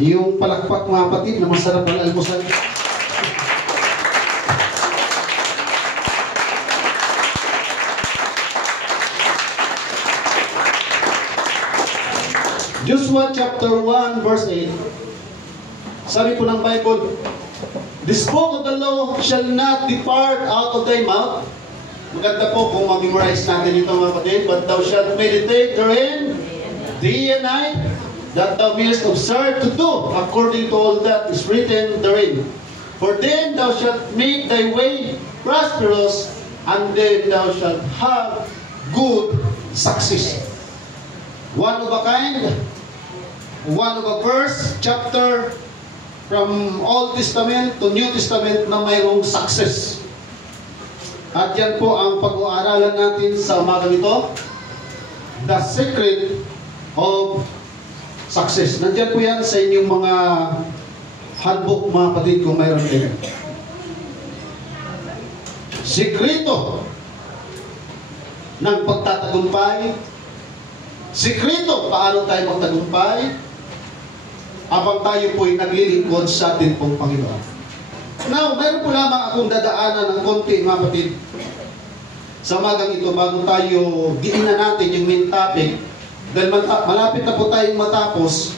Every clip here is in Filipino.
Yung palakpak mga kapatid na masarap ang almusal. Joshua chapter 1 verse 8. Sabi po ng Bible, "This book of the law shall not depart out of thy mouth." Maganda po kung ma-memorize natin ito mga kapatid. "But thou shalt meditate therein day and night, that thou mayest observe to do according to all that is written therein. For then thou shalt make thy way prosperous, and then thou shalt have good success." One of a kind, one of a verse, chapter from Old Testament to New Testament na mayroong success. At yan po ang pag-uaralan natin sa umagang ito, the secret of success. Nandiyan po yan sa inyong mga handbook mga kapatid kung mayroon kayo. Sikreto ng pagtatagumpay. Sikreto paano tayo magtagumpay habang tayo po'y naglilingkod sa ating pong Panginoon. Now, mayroon po lamang akong dadaanan ng konti mga kapatid sa umagang ito bago tayo diinan natin yung main topic. Dahil malapit na po tayong matapos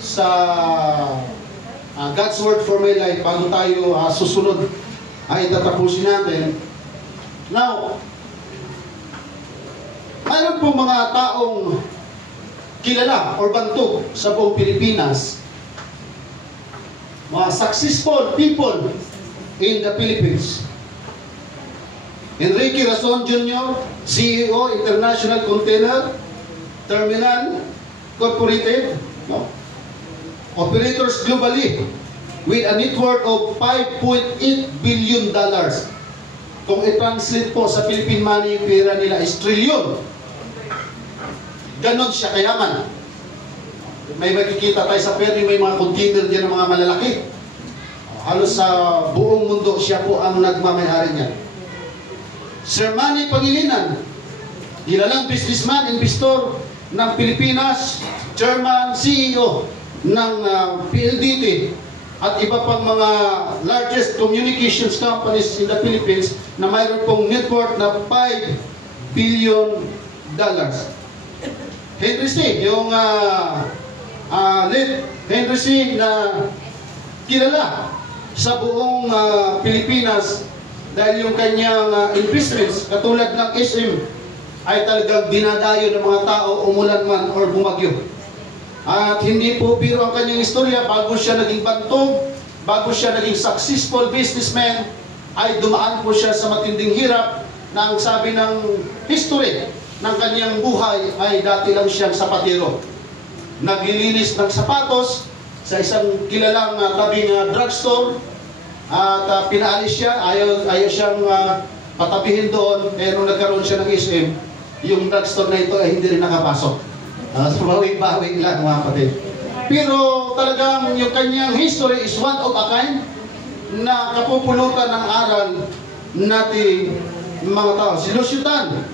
sa God's Word for My Life bago tayo susunod ay tatapusin natin. Now, mayroon po mga taong kilala or bantog sa buong Pilipinas, mga successful people in the Philippines. Enrique Rason Jr., CEO, International Container Terminal Corporated, no? Operators globally with a net worth of $5.8 billion. Kung i-translate po sa Philippine money, yung pera nila is trillion. Ganon siya kayaman. May makikita tayo sa ferry, may mga container dyan ng mga malalaki. Halos sa buong mundo, siya po ang nagmamayari niya. Sir Manny Pangilinan, kilalang businessman, investor ng Pilipinas, chairman, CEO ng PLDT, at iba pang mga largest communications companies in the Philippines na mayroon pong net worth na $5 billion. Henry C., yung late Henry C. na kilala sa buong Pilipinas dahil yung kanyang investments katulad ng SM ay talagang dinadayo ng mga tao umulan man or bumagyo. At hindi po biro ang kanyang istorya. Bago siya naging bantog, bago siya naging successful businessman, ay dumaan po siya sa matinding hirap na ang sabi ng history ng kanyang buhay ay dati lang siyang sapatero. Naglilinis ng sapatos sa isang kilalang tabing drugstore at pinaalis siya, ayaw siyang patabihin doon. Eh nung nagkaroon siya ng SM, yung drugstore na ito ay hindi rin nakapasok. So bawing-bawing lang mga kapatid. Pero talagang yung kanyang history is one of a kind na kapupulutan ng aral natin mga tao. Si Lucio Tan,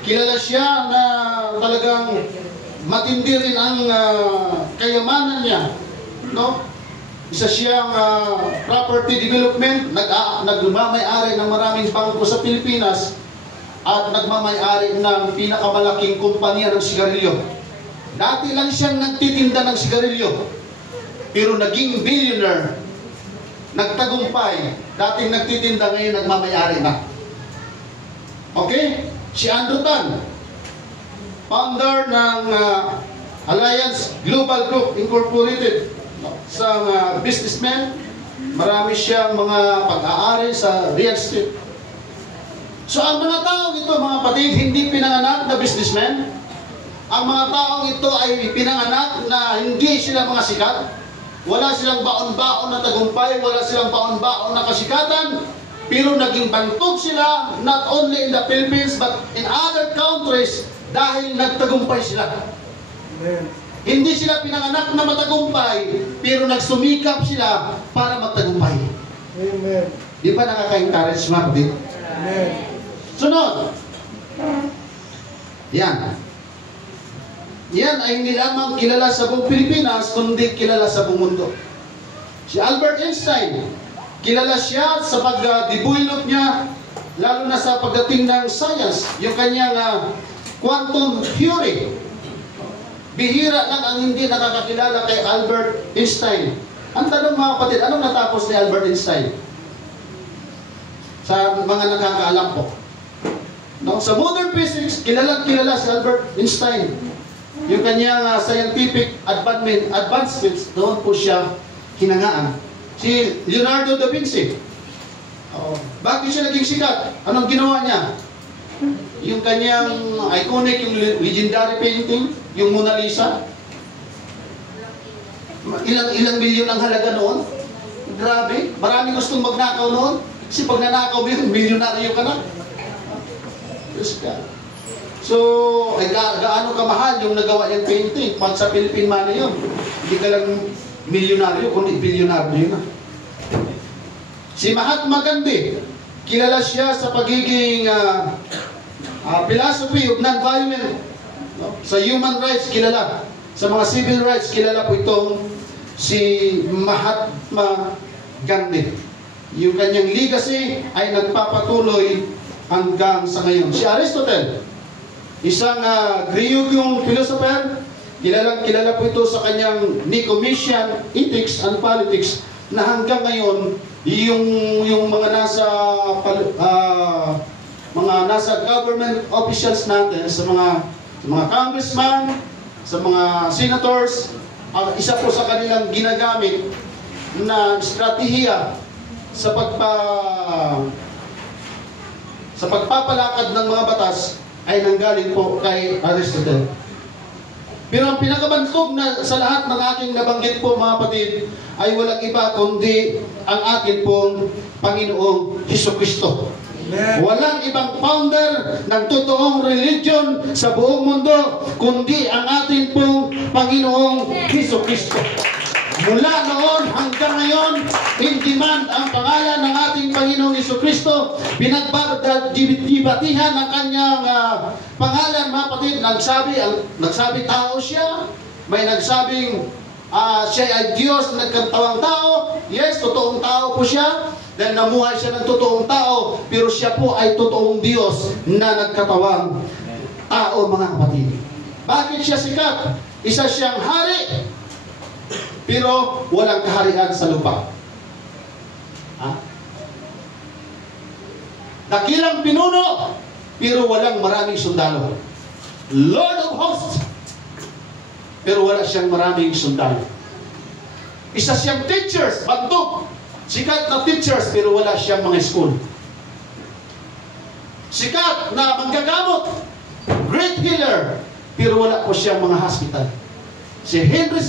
kilala siya na talagang matindi rin ang kayamanan niya, no? Isa siyang property development, nagmamay-ari ng maraming bangko sa Pilipinas at nagmamay-ari ng pinakamalaking kumpanya ng sigarilyo. Dati lang siyang nagtitinda ng sigarilyo, pero naging billionaire, nagtagumpay. Dating nagtitinda, ngayon nagmamay-ari na. Okay? Si Andrew Tan, founder ng Alliance Global Group Incorporated, isang businessman. Marami siyang mga pag-aari sa real estate. So ang mga taong ito mga kapatid, hindi pinanganak na businessman. Ang mga taong ito ay pinanganak na hindi sila mga sikat. Wala silang baon-baon na tagumpay, wala silang baon-baon na kasikatan. Pero naging bantog sila, not only in the Philippines, but in other countries, dahil nagtagumpay sila. Amen. Hindi sila pinanganak na matagumpay, pero nagsumikap sila para magtagumpay. Amen. Di ba nakaka-encourage mga kapatid? Amen. Sunod. Yan. yan ay hindi lamang kilala sa buong Pilipinas, kundi kilala sa buong mundo. Si Albert Einstein, kilala siya sa pag-develop niya, lalo na sa pagdating ng science, yung kanyang quantum theory. Bihira lang ang hindi nakakakilala kay Albert Einstein. Ang tanong mga kapatid, anong natapos ni Albert Einstein? Sa mga nakakaalam po. No, sa modern physics, kilala si Albert Einstein. Yung kanyang scientific advancements, doon po siya hinangaan. Si Leonardo da Vinci. Bakit siya naging sikat? Anong ginawa niya? Yung kanyang iconic, yung legendary painting, yung Mona Lisa. Ilang milyon ang halaga noon. Grabe. Maraming gustong magnakaw noon. Kasi pag nanakaw mo yun, milyonaryo ka na. Yes, ka. So, gaano kamahal yung nagawa niyang painting? Pag sa Philippine money yun. Hindi ka lang milyonaryo, kundi bilyonaryo na. Si Mahatma Gandhi, kilala siya sa pagiging philosophy of non-violence. No? Sa human rights, kilala. Sa mga civil rights, kilala po itong si Mahatma Gandhi. Yung kanyang legacy ay nagpapatuloy hanggang sa ngayon. Si Aristotle, isang Griegong philosopher, kilala po ito sa kanyang Nicomachean Ethics and Politics, na hanggang ngayon, yung mga nasa government officials natin, sa mga congressman, sa mga senators, isa po sa kanilang ginagamit na estratehiya sa pagpapalakad ng mga batas ay nanggaling po kay Aristotle. Pero ang pinakabantog na sa lahat ng aking nabanggit po mga kapatid ay walang iba kundi ang akin pong Panginoong Hesukristo. Walang ibang founder ng totoong religion sa buong mundo kundi ang atin pong Panginoong Hesukristo. Mula noon hanggang ngayon, in demand ang pangalan ng ating Panginoong Hesukristo. Binagbabatihan ang kanyang pangalan, mga kapatid. Nagsabi tao siya. May nagsabing siya ay Diyos na nagkatawang tao. Yes, totoong tao po siya. Dahil namuhay siya ng totoong tao. Pero siya po ay totoong Diyos na nagkatawang tao, mga kapatid. Bakit siya sikat? Isa siyang hari, pero walang kaharian sa lupa. Dakilang pinuno, pero walang maraming sundalo. Lord of hosts, pero wala siyang maraming sundalo. Isa siyang teachers, bantog. Sikat na teachers, pero wala siyang mga school. Sikat na manggagamot, great healer, pero wala po siyang mga hospital. Si Henry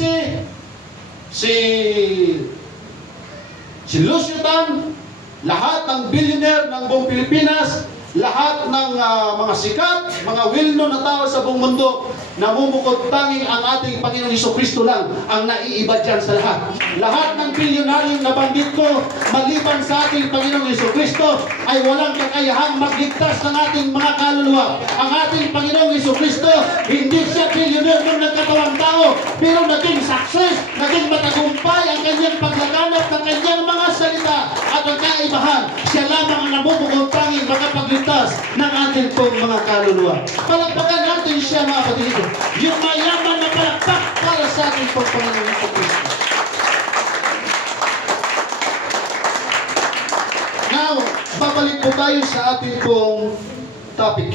si Lucio Tan, lahat ng billionaire ng buong Pilipinas, lahat ng mga sikat, mga well-known na tao sa buong mundo, namumukod tanging ang ating Panginoong Hesukristo lang ang naiiba dyan sa lahat. Lahat ng bilyonaryong nabanggit ko, maliban sa ating Panginoong Hesukristo, ay walang kakayahang magligtas ng ating mga kaluluwa. Ang ating Panginoong Hesukristo, hindi siya bilyoner nung nagkatawang tao, pero naging success, naging matagumpay ang kanyang paglaganap ng kanyang mga salita at ang kaibahan. Siya lamang ang namumukod tanging makapagligtas ng ating pong mga kaluluwa. Palagpagan natin siya, mga kapatid. Yung mayaman na palakpak para sa ating pong Panginoong Hesukristo. Now, babalik po tayo sa ating pong topic.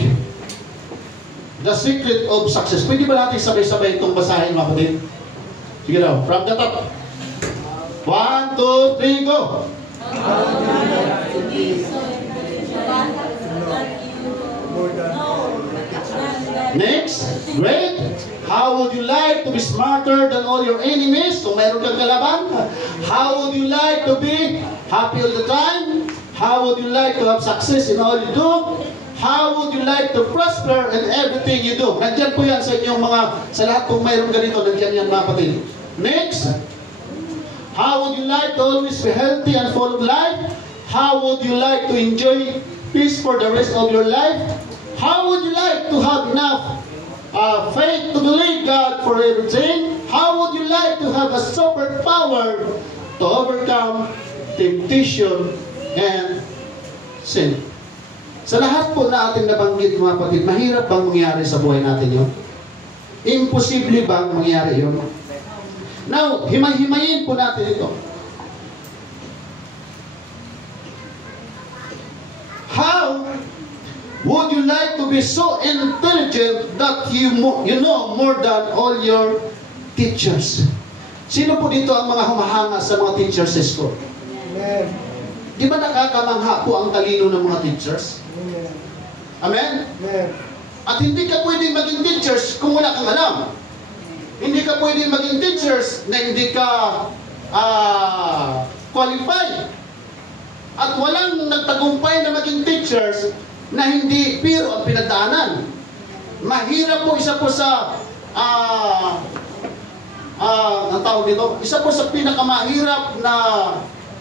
The secret of success. Pwede ba natin sabay-sabay itong basahin, mga kapatid? Sige daw, from the top. 1, 2, 3, go! Next, great. How would you like to be smarter than all your enemies? Kung mayroon kang kalaban. How would you like to be happy all the time? How would you like to have success in all you do? How would you like to prosper in everything you do? Nandyan po yan sa inyong sa lahat kung mayroon ganito, nandyan yan, mga kapatid. Next, how would you like to always be healthy and full of life? How would you like to enjoy peace for the rest of your life? How would you like to have enough faith to believe God for everything. How would you like to have a superpower to overcome temptation and sin? Sa lahat po na ating nabanggit mga kapatid, mahirap bang mangyari sa buhay natin yun? Imposible bang mangyari yun? Now, himay-himayin po natin ito. How would you like to be so intelligent that you know more than all your teachers? Sino po dito ang mga humahanga sa mga teachers sa school? Amen. Di ba nakakamangha po ang talino ng mga teachers? Amen? Amen. At hindi ka pwedeng maging teachers kung wala kang alam. Hindi ka pwedeng maging teachers na hindi ka qualified. At walang nagtagumpay na maging teachers na hindi piro ang pinagdaanan. Mahirap po isa po sa ang tawag dito, isa po sa pinakamahirap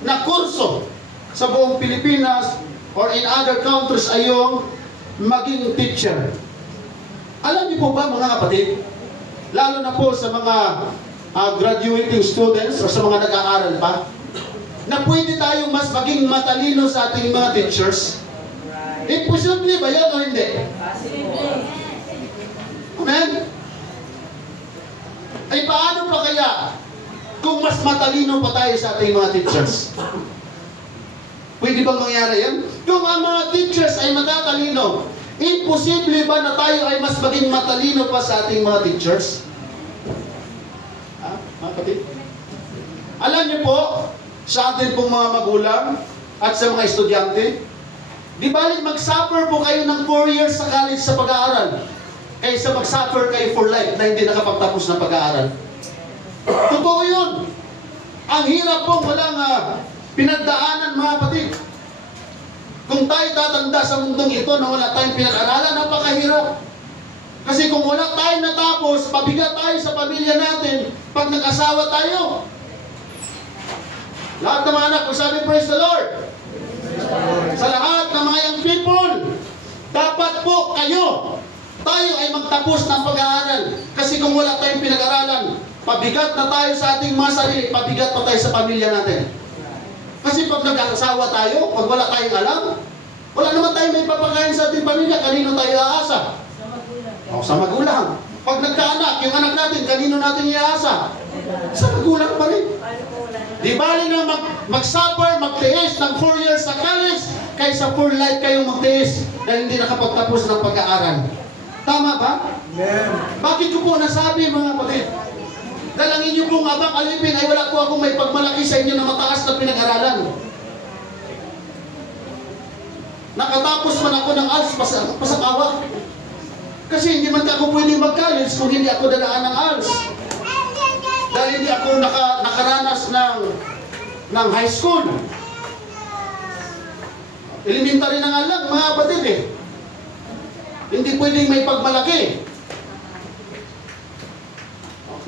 na kurso sa buong Pilipinas or in other countries ay yung maging teacher. Alam niyo po ba mga kapatid, lalo na po sa mga graduating students o sa mga nag-aaral pa, na pwede tayong mas maging matalino sa ating mga teachers? Imposible ba yan o hindi? Amen? Ay paano pa kaya kung mas matalino pa tayo sa ating mga teachers? Pwede bang mangyari yan? Kung ang mga teachers ay matatalino, imposible ba na tayo ay mas maging matalino pa sa ating mga teachers? Mga kapatid? Alam niyo po, sa atin pong mga magulang at sa mga estudyante, di balik mag-suffer po kayo ng 4 years sa college sa pag-aaral kaysa mag-suffer kayo for life na hindi nakapagtapos ng pag-aaral. Totoo yun. Ang hirap pong walang pinagdaanan mga kapatid. Kung tayo tatanda sa mundong ito na wala tayong pinag-aralan, napakahirap. Kasi kung wala tayong natapos, pabigat tayo sa pamilya natin pag nag-asawa tayo. Lahat ng mga anak, sabi, praise the Lord. Sa lahat ng mga young people, dapat po kayo, tayo ay magtapos ng pag-aaral. Kasi kung wala tayong pinag-aralan, pabigat na tayo sa ating mga sarili, pabigat pa tayo sa pamilya natin. Kasi pag nag-asawa tayo, pag wala tayong alam, wala naman tayong may papakain sa ating pamilya, kanino tayo aasa? Sa magulang. Pag nagkaanak, yung anak natin, kanino natin iaasa? Sa magulang pa rin. Di bali na mag-suffer, magtiis ng 4 years sa college, kaysa for life kayong magtiis dahil hindi nakapagtapos ng pag-aaral. Tama ba? Amen. Bakit ko po nasabi mga kapatid? Dahil ang inyo pong abang alipin ay wala po akong may pagmalaki sa inyo na mataas na pinag-aralan. Nakatapos man ako ng ALS, pasakawa. Kasi hindi man ako pwedeng mag-college kung hindi ako dadaan ng ALS. Dahil hindi ako nakaranas ng high school. Elementary na nga lang, mga kapatid eh. Hindi pwedeng may pagmalaki.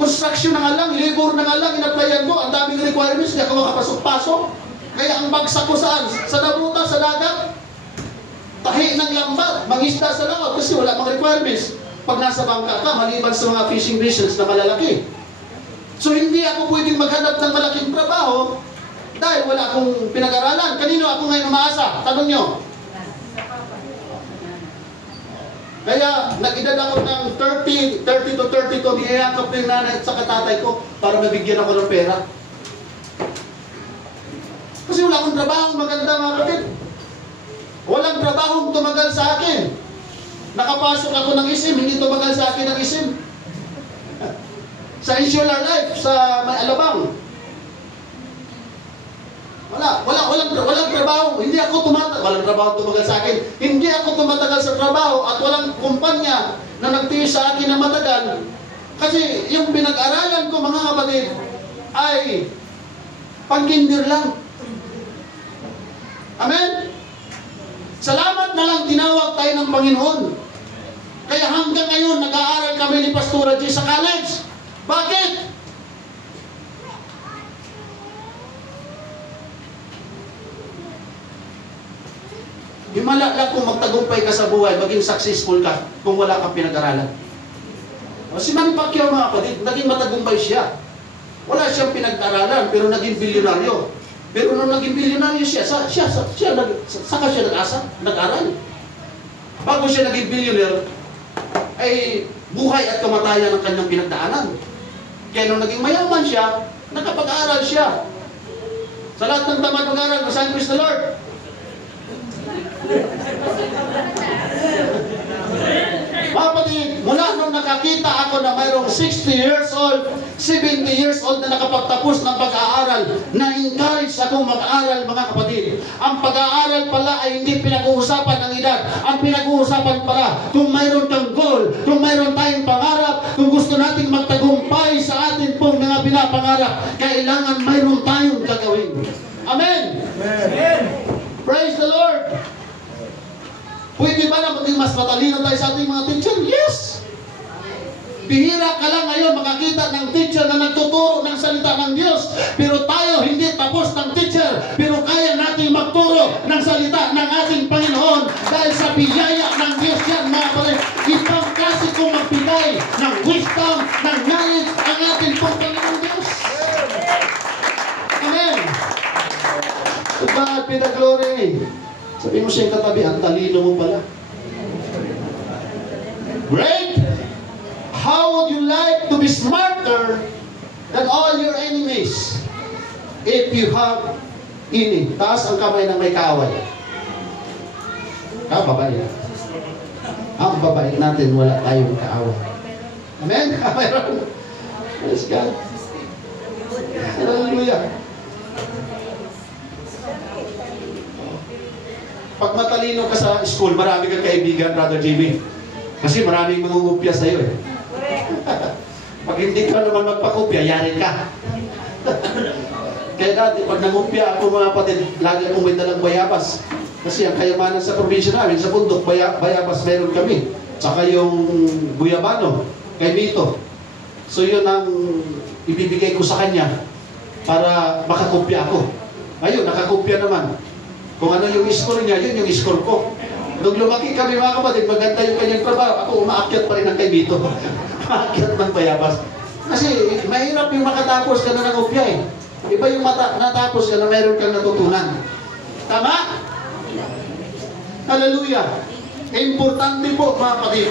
Construction na nga lang, labor na nga lang, in-applyan ko, ang daming requirements, hindi ako makapasok-pasok. Kaya ang bagsak ko saan? Sa nabuta, sa dagat. Tahi ng lambat, mangisda sa laot, kasi wala mga requirements. Pag nasa bangka ka, maliban sa mga fishing vessels na malalaki. So hindi ako pwedeng maghanap ng malaking trabaho dahil wala akong pinag-aralan. Kanino ako ngayon umaasa? Tanong nyo. Kaya nag-edad ako ng 30 to 32, niyayakap ko yung nanay at saka tatay ko para mabigyan ako ng pera. Kasi wala akong trabaho maganda mga kapatid. Walang trabaho tumagal sa akin. Nakapasok ako ng isim, hindi tumagal sa akin ng isim. Sa Insular Life, sa May Alabang. Walang trabaho. Hindi ako walang trabaho tumagal sa akin. Hindi ako tumatagal sa trabaho at walang kumpanya na nagtiis sa akin na matagal. Kasi yung pinag-aralan ko mga kapatid ay pang-kinder lang. Amen? Salamat na lang tinawag tayo ng Panginoon. Kaya hanggang ngayon nag-aaral kami ni Pastora G sa college. Bakit? Himala lang kung magtagumpay ka sa buhay, maging successful ka kung wala kang pinag-aralan. Si Manny Pacquiao, mga kapatid, naging matagumpay siya. Wala siyang pinag-aralan, pero naging bilyonaryo. Pero nung naging bilyonaryo siya, saka siya nag-aral. Bago siya naging billionaire, ay buhay at kamatayan ang kanyang pinagdaanan. Kaya nung naging mayaman siya, nakapag-aaral siya. Sa lahat ng tamad mag-aaral, masahin, praise the Lord. Mga kapatid, mula nung nakakita ako na mayroong 60 years old, 70 years old na nakapagtapos ng pag-aaral, na-encourage akong mag-aaral, mga kapatid. Ang pag-aaral pala ay hindi pinag-uusapan ng edad. Ang pinag-uusapan pala, kung mayroon kang goal, kung mayroon tayong pangarap, kung gusto nating magtagumpay sa atin pong mga pinapangarap, kailangan mayroon tayong gagawin. Amen! Amen. Praise the Lord! Pwede ba na maging mas matalino tayo sa ating mga teacher? Yes! Bihira ka lang ngayon makakita ng teacher na nagtuturo ng salita ng Diyos. Pero tayo hindi tapos ng teacher. Pero kaya natin magturo ng salita ng ating Panginoon. Dahil sa biyaya ng Diyos yan, mga kapatid. Ibang kasi kung magbigay ng wisdom, ng knowledge ang ating Panginoon Diyos. Amen! To God be the glory. Sabi mo siyang katabi, ang talino mo pala. Great! How would you like to be smarter than all your enemies if you have any? Taas ang kamay ng may kaaway. Babae. Ang babae natin, wala tayong kaaway. Amen? Mayroon. Praise God. Hallelujah. Pag matalino ka sa school, marami kang kaibigan, Brother Jimmy. Kasi maraming mangungupya sa'yo eh. Pag hindi ka naman magpakupya, yari ka. Kaya dati, pag nangupya ako, mga kapatid, lagi akong may dalang bayabas. Kasi ang kayamanan sa probinsya namin, sa bundok, bayabas meron kami. Saka yung guyabano, kay Mito. So yun ang ibibigay ko sa kanya para makakupya ako. Ayun, nakakupya naman. Kung ano yung score niya, yun yung score ko. Nung lumaki kami, mga kapatid, maganda yung kanyang trabaho, ako umaakyat pa rin ng kay Mito. Umaakyat ng bayabas. Kasi mahirap yung makatapos ka na ng upya eh. Iba yung natapos ka na mayroon kang natutunan. Tama? Hallelujah. Importante po, mga kapatid.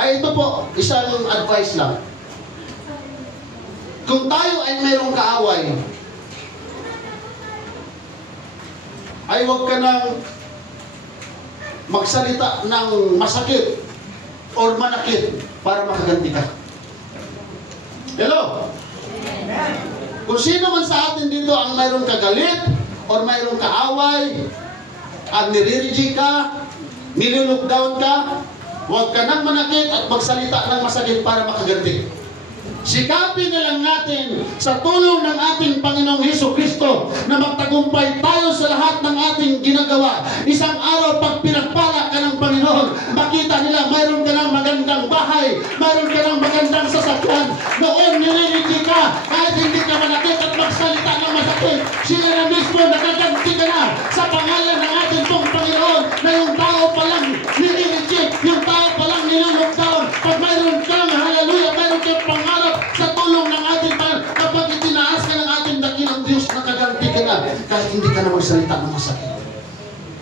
Ay ito po, isang advice lang. Kung tayo ay mayroong kaaway, ay huwag ka nang magsalita ng masakit or manakit para makaganti ka. Hello? Kung sino man sa atin dito ang mayroong kagalit or mayroong kaaway, ang nire-reject ka, nilulukdown ka, huwag ka nang manakit at magsalita ng masakit para makaganti. Sikapin na lang natin sa tulong ng ating Panginoong Hesukristo na magtagumpay tayo sa lahat ng ating ginagawa. Isang araw pag pinagpala ka ng Panginoon, makita nila mayroon ka ng magandang bahay, mayroon ka ng magandang sasakyan. Noon nililigi ka, kahit hindi ka manakit at magsalita ng masakit, sila na mismo nagaganti ka na sa pangalan ng ating pong Panginoon na yung tao palang nililigi, yung tao palang nilulukdown. Pag mayroon kang hallelujah, mayroon kang pangarap sa tulong ng ating Panginoon, kapag itinaas ka ng ating dakilang Diyos, nakaganti ka na kahit hindi ka na magsalita ng masakit.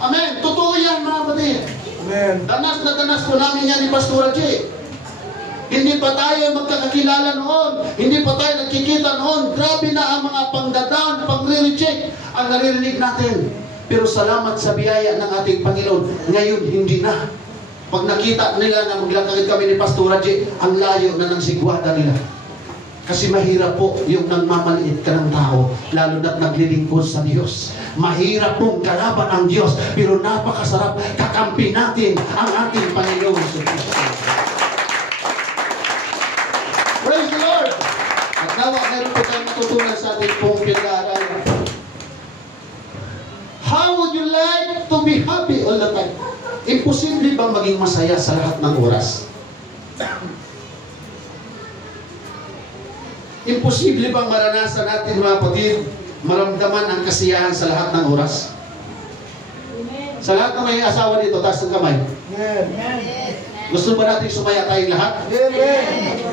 Amen. Totoo yan, mga kapatid. Amen. Danas na danas po namin yan ni Pastor J. Hindi pa tayo magkakakilala noon. Hindi pa tayo nagkikita noon. Grabe na ang mga pangdadown, pangre-reject ang naririnig natin. Pero salamat sa biyaya ng ating Panginoon. Ngayon, hindi na. Pag nakita nila na maglakad kami ni Pastor J, ang layo na ng sigwada nila. Kasi mahirap po yung nagmamaliit ka ng tao, lalo na't naglilingkod sa Diyos. Mahirap pong kalaban ang Diyos, pero napakasarap kakampi natin ang ating Panginoon sa Diyos. Praise the Lord! At nawa, meron po tayong matutunan sa ating pong pinag-aaralan. How would you like to be happy all the time? Imposible bang maging masaya sa lahat ng oras? Imposible bang maranasan natin, mga kapatid, maramdaman ang kasiyahan sa lahat ng oras? Sa lahat ng may asawa dito, taas ng kamay. Gusto ba natin sumaya tayong lahat?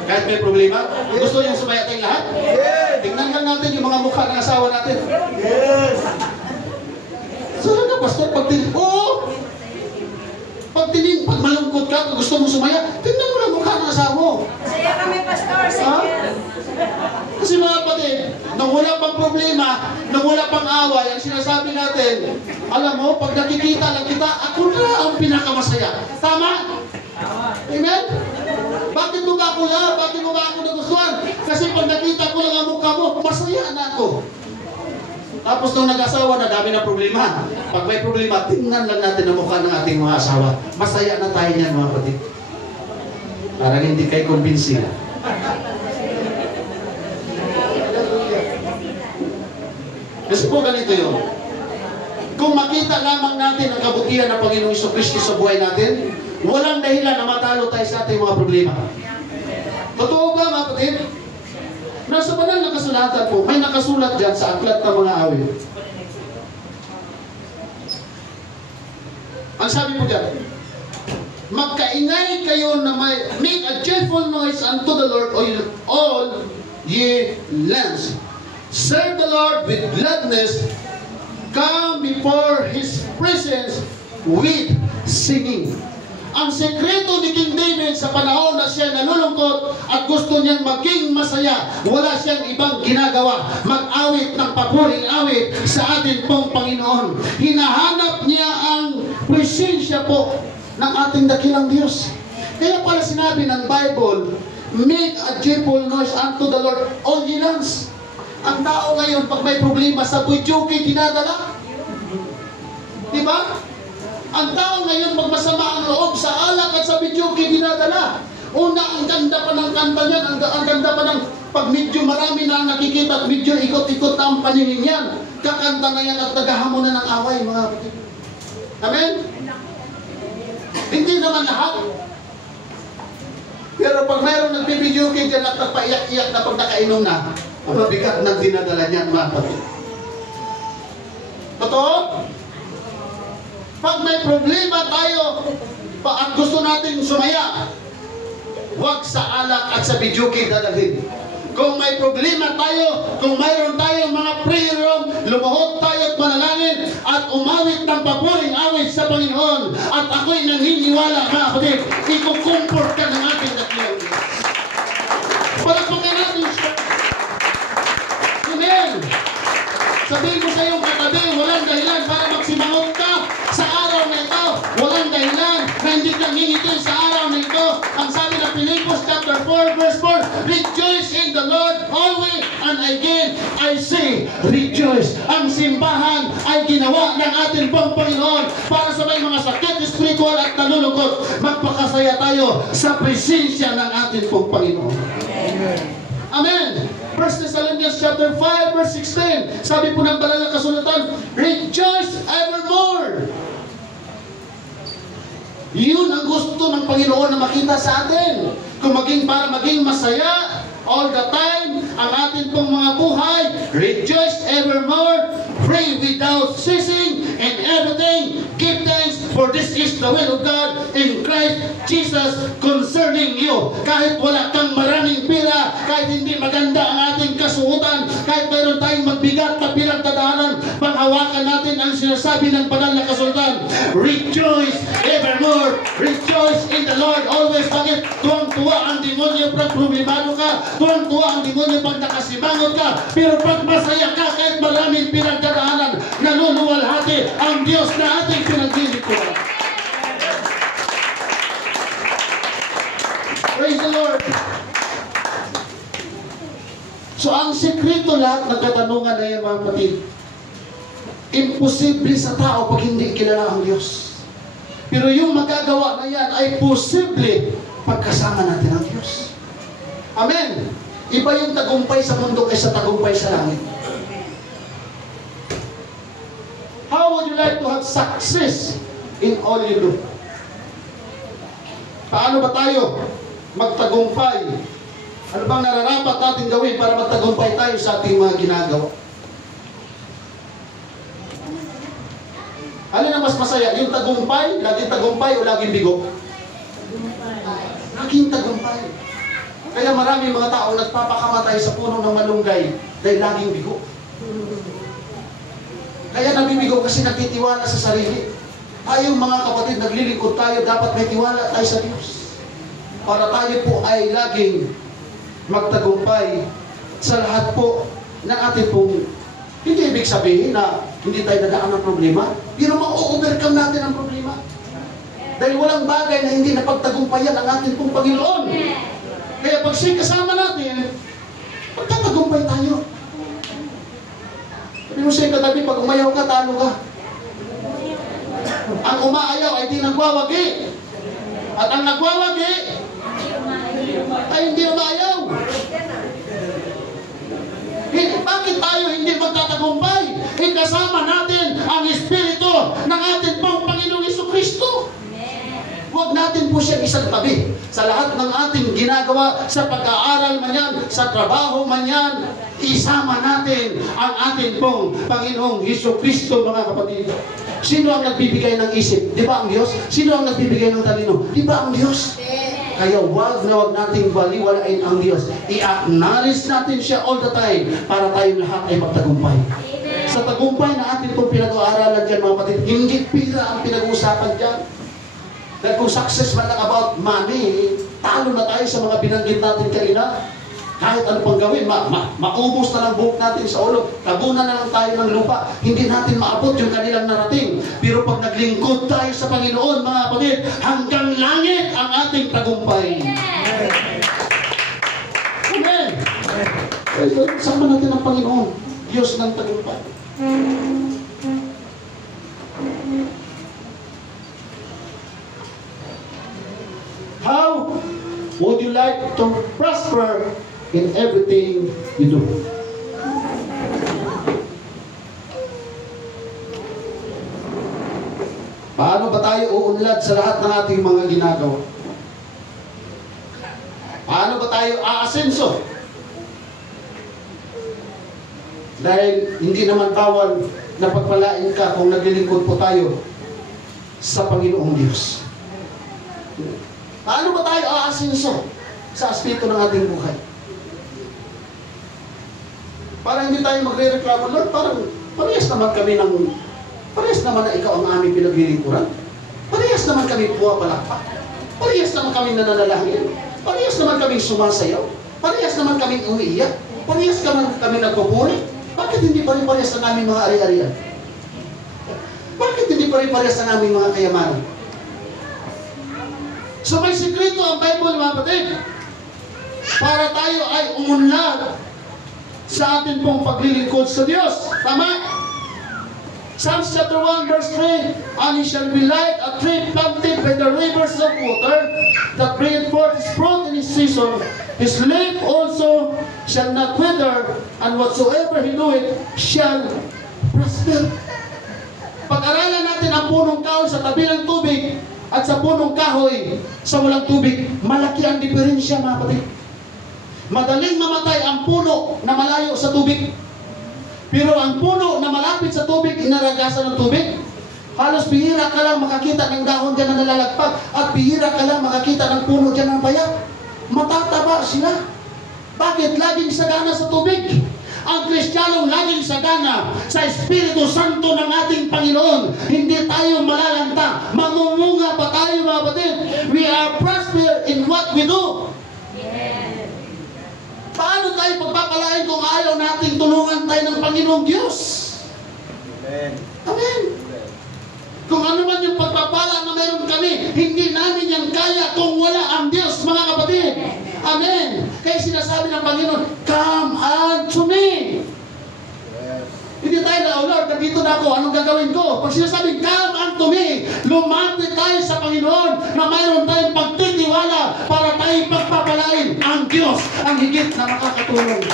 Kahit may problema? Gusto niyo sumaya tayong lahat? Tingnan lang natin yung mga mukha ng asawa natin. Saan ka, pastor? Oo! Pag malungkot ka, gusto mo sumaya, tingnan mo lang mukha ng asawa mo. Saya kami, pastor. Sige. Kasi mga kapatid, nung wala pang problema, nung wala pang away, ang sinasabi natin, alam mo, pag nakikita lang kita, ako na ang pinakamasaya. Tama? Amen? Bakit mo ba ako lang? Bakit mo ba ako nagustuhan? Kasi pag nakita ko lang ang mukha mo, masaya na ako. Tapos nung nag-asawa na, dami na problema. Pag may problema, tingnan lang natin ang mukha ng ating mga asawa. Masaya na tayo niyan, mga kapatid. Parang hindi kayo kumbinsi. Kasi po ganito yun. Kung makita lamang natin ang kabutihan ng Panginoong Jesucristo sa buhay natin, walang dahilan na matalo tayo sa ating mga problema. Totoo ba, mga kapatid? Nasa banal na kasulatan po, may nakasulat dyan sa aklat ng mga awit. Ang sabi po dyan, magkaingay kayo na make a joyful noise unto the Lord, all ye lands. Serve the Lord with gladness. Come before His presence with singing. Ang sekreto ni King David sa panahon na siya nalulungkot at gusto niyang maging masaya, wala siyang ibang ginagawa. Mag-awit ng papuring awit sa atin pong Panginoon. Hinahanap niya ang presensya po ng ating dakilang Diyos. Kaya pala sinabi ng Bible, make a joyful noise unto the Lord, all ye lands. Ang tao ngayon, pag may problema sa bujuki, dinadala. Diba? Ang tao ngayon, pag masama ang loob sa alak at sa bujuki, dinadala. Una, ang ganda pa ng kanta niyan, ang ganda pa ng pag medyo marami na ang nakikita at medyo ikot-ikot na ang paningin yan, kakanta na yan at naghahamon na ng away, mga kapatid. Amen? Hindi naman lahat. Pero pag mayroong nagbibidyukin dyan at nagpaiyak-iyak na pag nakainom na, ang mabigat ng dinadala niyan, mga kapatid. Totoo? Pag may problema tayo at gusto natin sumaya, huwag sa alak at sa bidyuki dadalhin. Kung may problema tayo, kung mayroon tayong mga prayer room, lumuhod tayo at manalangin at umawit ng papuring awit sa Panginoon. At ako'y naniniwala, mga kapatid, ikukumport ka ng ating dakilang Diyos. Palakpakan natin siya. Amen. Sabihin ko sa iyong katabi, walang dahilan para magsimangot ka sa araw na ito. Walang dahilan na hindi ka ngingiti sa araw na ito. Ang sabi ng Philippians chapter 4 verse 4, rejoice in the Lord always, and again I say, rejoice. Ang simbahan ay ginawa ng ating pong Panginoon para sa may mga sakit spiritual at nalulungkot. Magpakasaya tayo sa presensya ng ating pong Panginoon. Amen. Amen. 1 Thessalonians chapter 5 verse 16. Sabi po ng banal na kasulatan, rejoice evermore. Yun ang gusto ng Panginoon na makita sa atin. Kung para maging masaya all the time ang atin pong mga buhay, rejoice evermore, pray without ceasing, and everything give thanks, for this is the will of God in Christ Jesus concerning you. Kahit wala kang maraming pira, kahit hindi maganda ang ating kasuotan, kahit mayroon tayong magbigat na pinagdadaanan, panghawakan natin ang sinasabi ng banal na kasultan, rejoice evermore, rejoice in the Lord always. Bakit? Tuwang-tuwa ang demonyo pag problemado ka, tuwang-tuwa ang demonyo pag nakasimangot ka, pero pag masaya ka kahit maraming pinagdadaanan, naluluwalhati ang Diyos na ating pinaglilingkuran. Praise the Lord. So ang sekreto lahat ng katanungan na yan, mga kapatid, imposible sa tao pag hindi kilala ang Diyos. Pero yung magagawa na yan ay posible pagkasama natin ang Diyos. Amen. Iba yung tagumpay sa mundo kaysa tagumpay sa langit. How would you like to have success in all you do? Paano ba tayo magtagumpay? Ano bang nararapat natin gawin para magtagumpay tayo sa ating mga ginagawa? Alin ang mas masaya? Yung tagumpay? Laging tagumpay o laging bigo? malaking tagumpay. Kaya maraming mga tao nagpapakamatay sa puno ng malunggay dahil laging bigo. Kaya nabibigo kasi nagtitiwala sa sarili. Tayong mga kapatid, naglilingkod tayo, dapat may tiwala tayo sa Diyos. Para tayo po ay laging magtagumpay sa lahat po ng ating pong, hindi ibig sabihin na hindi tayo nadaan ng problema, pero ma-overcome natin ang problema. Dahil walang bagay na hindi napagtagumpayan ang ating pong Panginoon. Kaya pag siya'y kasama natin, magtatagumpay tayo. Sabi mo siya'y katabi, pag umayaw ka, talo ka. Ang umaayaw ay di nagwawagi. At ang nagwawagi ay hindi umayaw. Bakit tayo hindi magtatagumpay? Kasama natin ang Espiritu ng ating pong Panginoong Jesucristo. Huwag natin po siyang isang tabi. Sa lahat ng ating ginagawa, sa pag-aaral man yan, sa trabaho man yan, isama natin ang ating pong Panginoong Jesucristo, mga kapatid. Sino ang nagbibigay ng isip? Di ba ang Diyos? Sino ang nagbibigay ng talino? Di ba ang Diyos? Kaya huwag nating baliwalain ang Diyos. I-acknowledge natin siya all the time para tayong lahat ay magtagumpay. Sa tagumpay na ating pong pinag-aaralan dyan, mga kapatid, hindi pira ang pinag-uusapan dyan. Dahil kung success man lang about money, talo na tayo sa mga binanggit natin kanina. Kahit ano pang gawin, maubos na lang buhok natin sa ulo. Tabunan na lang tayo ng lupa. Hindi natin maabot yung kanilang narating. Pero pag naglingkod tayo sa Panginoon, mga kapatid, hanggang langit ang ating tagumpay. Amen. Sama natin ang Panginoon. Diyos ng tagumpay. How would you like to prosper in everything you do? Paano ba tayo uunlad sa lahat ng ating mga ginagawa? Paano ba tayo aasenso? Dahil hindi naman bawal na pagpalain ka kung naglilingkod po tayo sa Panginoong Diyos. Paano ba tayo aasenso sa aspeto ng ating buhay? Para hindi tayo magre-reklamo, Lord, parang parehas naman kami parehas naman na ikaw ang aming pinaglilingkuran. Parehas naman kami puwapalakpak. Parehas naman kami nananalangin. Parehas naman kami sumasayaw. Parehas naman kami umiiyak. Parehas naman kami nagpupuri. Bakit hindi pa rin parehas na aming mga ari-arian? Bakit hindi pa rin parehas na aming mga kayamanan? So may sikreto ang Bible, mga kapatid, para tayo ay umunlad sa atin pong paglilingkod sa Diyos. Tama? Psalms chapter 1 verse 3, and he shall be like a tree planted by the rivers of water, that bringeth forth his fruit in his season. His leaf also shall not wither, and whatsoever he doeth shall prosper. Pag-aralan natin ang punong kahoy sa tabi ng tubig at sa punong kahoy sa walang tubig, malaki ang diferensya, mga kapatid. Madaling mamatay ang puno na malayo sa tubig. Pero ang puno na malapit sa tubig, inaragasan ng tubig. Halos bihira ka lang makakita ng dahon dyan na nalalagpag, at bihira ka lang makakita ng puno dyan ng bayat. Matataba sila. Bakit? Laging sagana sa tubig. Ang Kristiyanong laging sagana sa Espiritu Santo ng ating Panginoon. Hindi tayo malalanta. Mamumunga pa tayo, mga kapatid. We are prosper in what we do. Paano tayo pagpapalain kung ayaw nating tulungan tayo ng Panginoong Diyos? Amen. Amen. Kung ano man yung pagpapala na meron kami, hindi namin yan kaya kung wala ang Diyos, mga kapatid. Amen. Kaya sinasabi ng Panginoon, come unto me. Hindi tayo na, oh Lord, nandito na ako, anong gagawin ko? Pag sinasabing, come unto me, lumapit tayo sa Panginoon na mayroon tayong pagtitiwala para tayo pagpapalain ang Diyos, ang higit na makakatulong.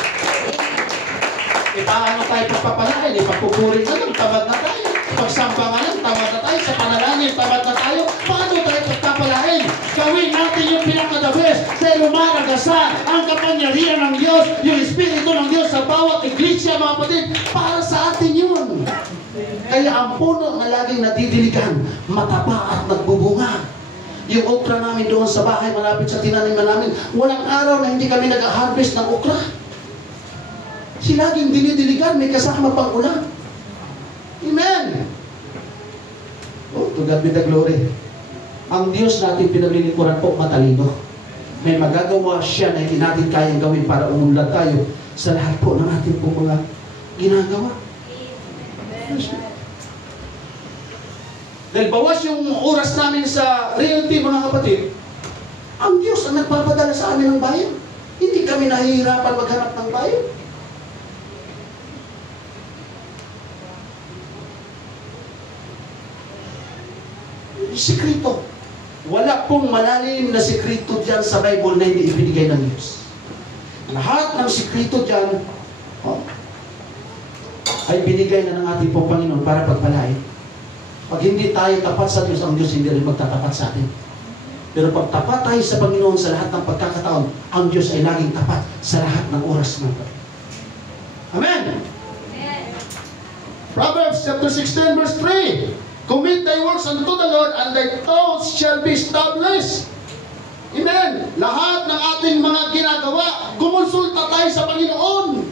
Paano tayo pagpapalain? Pagpupuri na lang, tamad na tayo. Pagsamba nga lang, tamad na tayo. Sa panalangin, tamad na tayo. Paano tayo pagpapalain? Gawin natin yung pinaka-the best. Dahil lumaragasan ang kapangyarihan ng Diyos, yung Espiritu ng Diyos sa bawat iglesia, mga kapatid, para sa atin yun. Kaya ang puno na laging nadidiligan, mataba at nagbubunga. Yung okra namin doon sa bahay, malapit sa tinaniman namin, walang araw na hindi kami nag-harvest ng okra. Laging dinidiligan, may kasama pang ulan. Amen! Oh, to God be the glory. Ang Diyos natin pinaglilingkuran po, matalino. May magagawa siya na hindi natin kayang gawin para umunlad tayo sa lahat po ng ating po mga ginagawa. Dahil bawas yung oras namin sa reality, mga kapatid, ang Diyos ang nagpapadala sa amin ng bayan. Hindi kami nahihirapan maghanap ng bayan. Sikrito. Wala pong malalim na sikrito dyan sa Bible na hindi ibinigay ng Diyos. Lahat ng sikrito dyan ay binigay na ng ating pong Panginoon para pagpalain. Pag hindi tayo tapat sa Diyos, ang Diyos hindi rin magtatapat sa atin. Pero pag tapat tayo sa Panginoon sa lahat ng pagkakataon, ang Diyos ay laging tapat sa lahat ng oras ng Panginoon. Amen! Proverbs chapter 16 verse 3. Commit thy works unto the Lord, and thy thoughts shall be established. Amen. Lahat ng ating mga ginagawa, kumonsulta tayo sa Panginoon.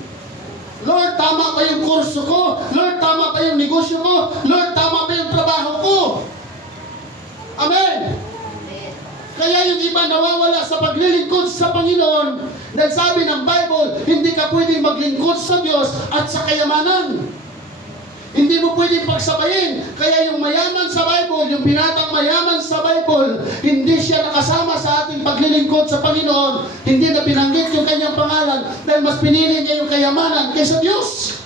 Lord, tama ba yung kurso ko? Lord, tama ba yung negosyo ko? Lord, tama ba yung trabaho ko? Amen. Kaya yung iba nawawala sa paglilingkod sa Panginoon. Dahil sabi ng Bible, hindi ka pwedeng maglingkod sa Diyos at sa kayamanan. Hindi mo pwedeng pagsabayin. Kaya yung mayaman sa Bible, yung binatang mayaman sa Bible, hindi siya nakasama sa ating paglilingkod sa Panginoon. Hindi na binanggit yung kanyang pangalan dahil mas pinili niya yung kayamanan kaysa Diyos.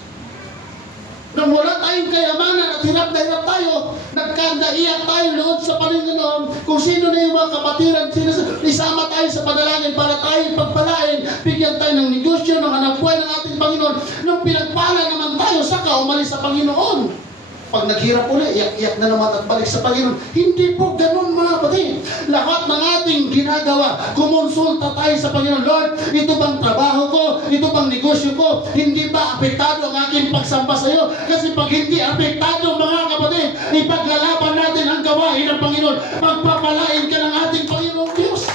Nang wala tayong kayamanan at hirap na hirap tayo, nagkandaiyak tayo loob sa Panginoon kung sino na yung mga kapatiran, isama tayo sa panalangin para tayo pagpalain, bigyan tayo ng negosyo, ng hanapbuhay ng ating Panginoon. Nung pinagpala naman tayo, saka umalis sa Panginoon. Pag naghirap uli, iyak-iyak na naman at balik sa Panginoon. Hindi po ganun, mga kapatid. Lahat ng ating ginagawa, kumonsulta tayo sa Panginoon. Lord, ito bang trabaho ko? Ito bang negosyo ko? Hindi ba apektado ang aking pagsamba sa iyo? Kasi pag hindi apektado, mga kapatid, ipaglalaban natin ang gawain ng Panginoon. Pagpapalain ka ng ating Panginoon Diyos.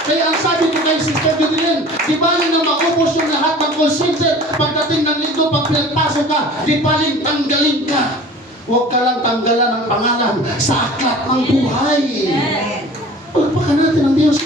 Kaya ang sabi ko kay Sister Gudilin, di baling na maubos yung lahat ng call center, pagdating ng linggo, pag pinagpasok ka, di baling tanggalin ka. Huwag ka lang tanggalan ng pangalan sa aklat ng buhay. Pagpakan natin ang Diyos.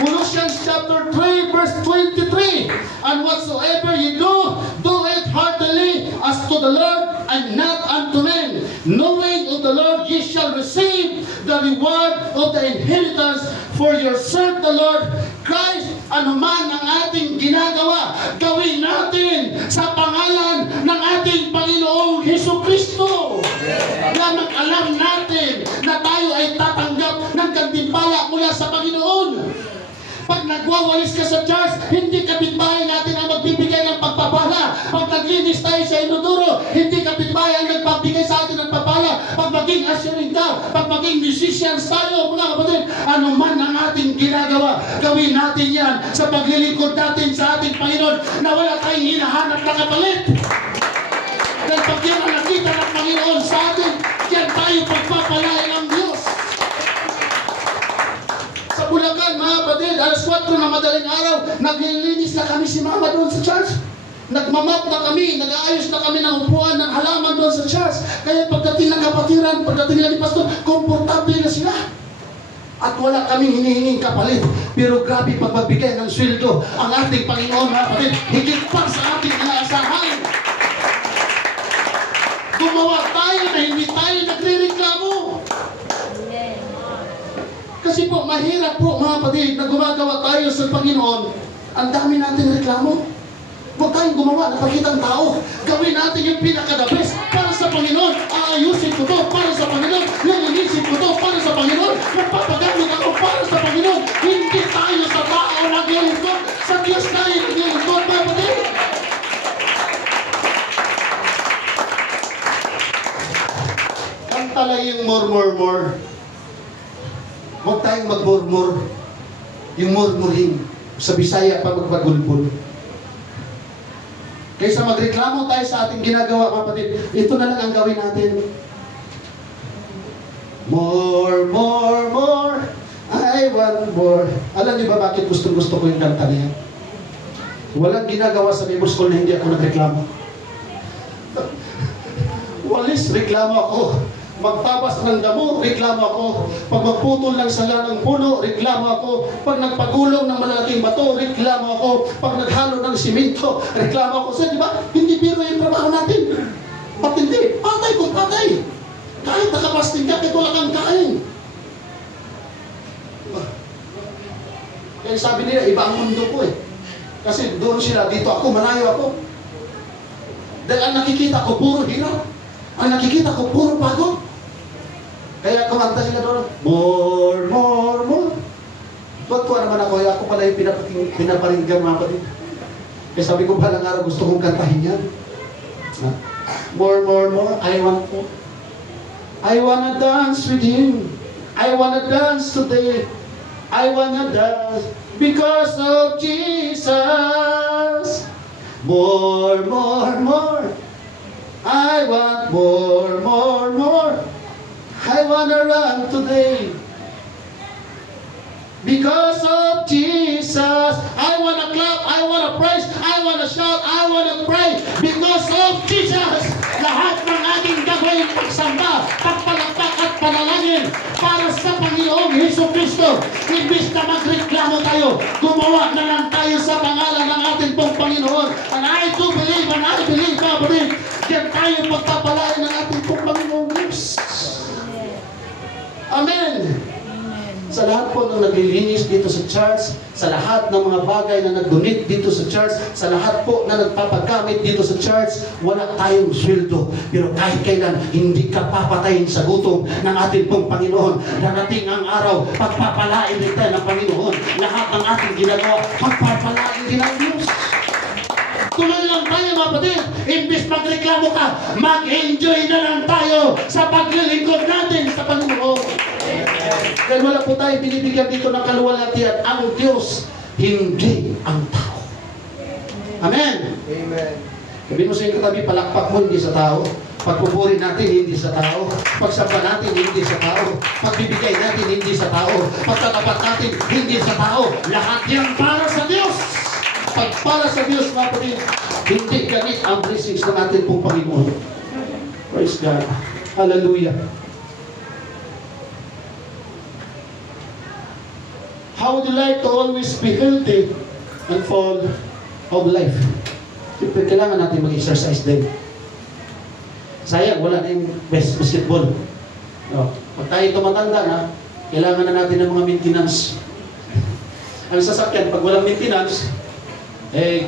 Colossians chapter 3 verse 23. And whatsoever you do, do it heartily as to the Lord and not unto men, knowing of the Lord ye shall receive the reward of the inheritance, for your serve the Lord Christ. Ano man ang ating ginagawa, gawin natin sa pangalan ng ating Panginoong Hesukristo. Lamang alam natin na tayo ay tatanggap ng gantimpala mula sa Panginoon. Pag nagwawalis ka sa church, hindi kapitbahay natin ang magbibigay ng pagpapala. Pag naglinis tayo sa inodoro, hindi kapitbahay ang nagpapigay sa atin ng pagpapala. Pag maging assuring ka, pag maging musicians tayo, mga kapatid, ano man ang ating ginagawa, gawin natin yan sa paglilingkod natin sa ating Panginoon na wala tayong hinahanap na kapalit. Dahil pag yan ang nakita ng Panginoon sa atin, yan tayo pagpapalain ng Diyos. Sa Bulacan, mga kapatid, alas 4 na madaling araw, naglilinis na kami si Mama doon sa church. Nagmamap na kami, nag-aayos na kami ng upuan, ng halaman doon sa church. Kaya pagdating ng kapatiran, pagdating nila ni Pastor, komportable na sila. At wala kaming hinihinging kapalit. Pero grabe pagbabigay ng sweldo ang ating Panginoon, mga kapatid, higit pa sa ating inaasahan. Gumawa tayo na hindi tayo nagre-reklamo. Kasi po, mahirap po, mga kapatid, na gumagawa tayo sa Panginoon, ang dami natin reklamo. Huwag tayong gumawa, napakitang tao. Gawin natin yung pinaka-the best para sa Panginoon. Aayusin ko to para sa Panginoon. Lilinisin ko to para sa Panginoon. Magpapagamit ako para sa Panginoon. Hindi tayo sa tao naglilingkod. Sa Diyos tayo naglilingkod, mga kapatid. Ang talay yung more. Huwag tayong mag-murmur. Yung murmuring. Sa Bisaya pa magpagulpul. Kaysa magreklamo tayo sa ating ginagawa, mga kapatid, ito na lang ang gawin natin. More, more, more, I want more. Alam niyo ba bakit gusto ko yung kanta niya? Walang ginagawa sa Bible School na hindi ako nagreklamo. Walis, reklamo ako. Magtabas ng damo, reklamo ako. Pag magputol ng sala ng puno, reklamo ako. Pag nagpagulong ng malalaking bato, reklamo ako. Pag naghalo ng simento, reklamo ako. So, di ba? Hindi biro yung trabaho natin. Ba't hindi? Patay kung patay. Kahit nakapasting ka, kahit wala kang kain. Kaya sabi nila, iba ang mundo ko eh. Kasi doon sila, dito ako, malayo ako. Dahil ang nakikita ko, puro hirap. Ang nakikita ko, puro pagod. Kaya kumanta sila doon, more, more, more. Tuwa naman ako, ako pala yung pinaparinggan mga kapatid. Kaya sabi ko, balang araw gusto kong kantahin yan. More, more, more, I want more. I wanna dance with him. I wanna dance today. I wanna dance because of Jesus. More, more, more. I want more, more, more. I wanna run today because of Jesus. I wanna clap, I wanna praise, I wanna shout, I wanna pray because of Jesus. Lahat ng ating gagawin pagsamba, pagpalakpak at panalangin para sa Panginoong Jesucristo. Imbis na magreklamo tayo, gumawa na lang tayo sa pangalan ng ating pong Panginoon. And I do believe, and I believe, diyan tayo pagpapalain ng ating pong Panginoong Diyos. Amen. Sa lahat po ng naglilinis dito sa church, sa lahat ng mga bagay na nag-donate dito sa church, sa lahat po na nagpapagamit dito sa church, wala tayong sweldo. Pero kahit kailan, hindi ka papatayin sa gutom ng ating pong Panginoon. Darating ang araw, pagpapalain din tayo ng Panginoon. Lahat ng ating ginagawa, pagpapalain din ng Diyos. Tuloy lang tayo mga kapatid. Imbis magreklamo ka, mag-enjoy na lang tayo sa paglilingkod natin sa Panginoon. Dahil wala po tayo binibigyan dito ng kaluwalhatian. Ang Diyos, hindi ang tao. Amen. Amen. Sabihin mo sa iyong katabi, palakpak mo, hindi sa tao. Pagpupuri natin, hindi sa tao. Pagsamba natin, hindi sa tao. Pagbibigay natin, hindi sa tao. Pagtatapat natin, hindi sa tao. Lahat yan para sa Diyos. Pag para sa Diyos, mga kapatid, hindi ganit ang blessings ng ating pong Panginoon. Praise God. Hallelujah. How would you like to always be healthy and full of life? Siyempre, kailangan natin mag-exercise din. Sayang, wala na yung basketball. No. Pag tayo tumatanda na, kailangan na natin ng mga maintenance. Ang sasakyan, pag walang maintenance,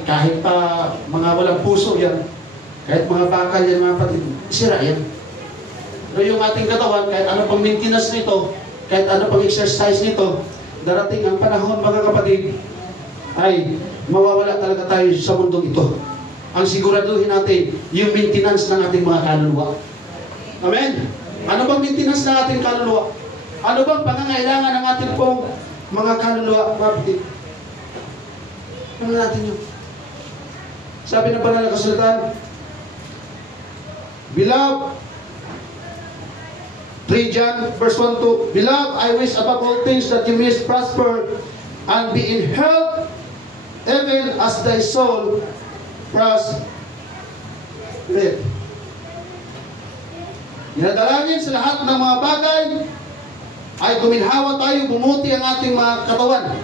kahit pa mga walang puso yan, kahit mga bakal yan, mga patid, sira yan. Pero yung ating katawan, kahit ano pang maintenance nito, kahit ano pang exercise nito, darating ang panahon, mga kapatid, ay mawawala talaga tayo sa mundong ito. Ang siguraduhin natin, yung maintenance ng ating mga kaluluwa. Amen? Ano bang maintenance ng ating kaluluwa? Ano bang pangangailangan ng ating pong mga kaluluwa, mga kapatid? Ano natin yun? Sabi ng banal na kasulatan, Beloved, 3 John verse 1-2, Beloved, I wish above all things that you may prosper and be in health, even as thy soul prospereth. Dinadalangin sa lahat ng mga bagay ay guminhawa tayo, bumuti ang ating mga katawan.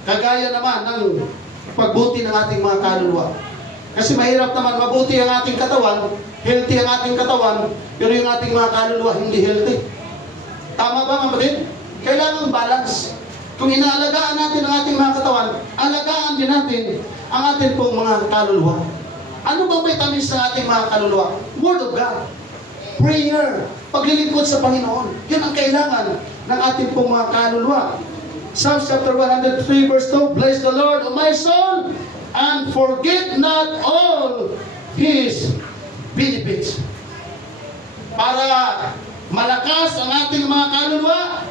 Kagaya naman ng pagbuti ng ating mga kaluluwa. Kasi mahirap naman mabuti ang ating katawan, healthy ang ating katawan, pero yung ating mga kaluluwa hindi healthy. Tama ba, kapatid? Kailangan balance. Kung inaalagaan natin ang ating mga katawan, alagaan din natin ang ating pong mga kaluluwa. Ano bang vitamins ng ating mga kaluluwa? Word of God. Prayer. Paglilingkod sa Panginoon. Yun ang kailangan ng ating pong mga kaluluwa. Psalms chapter 103 verse 2, Bless the Lord, O my soul, and forget not all His benefits. Para malakas ang ating mga kaluluwa,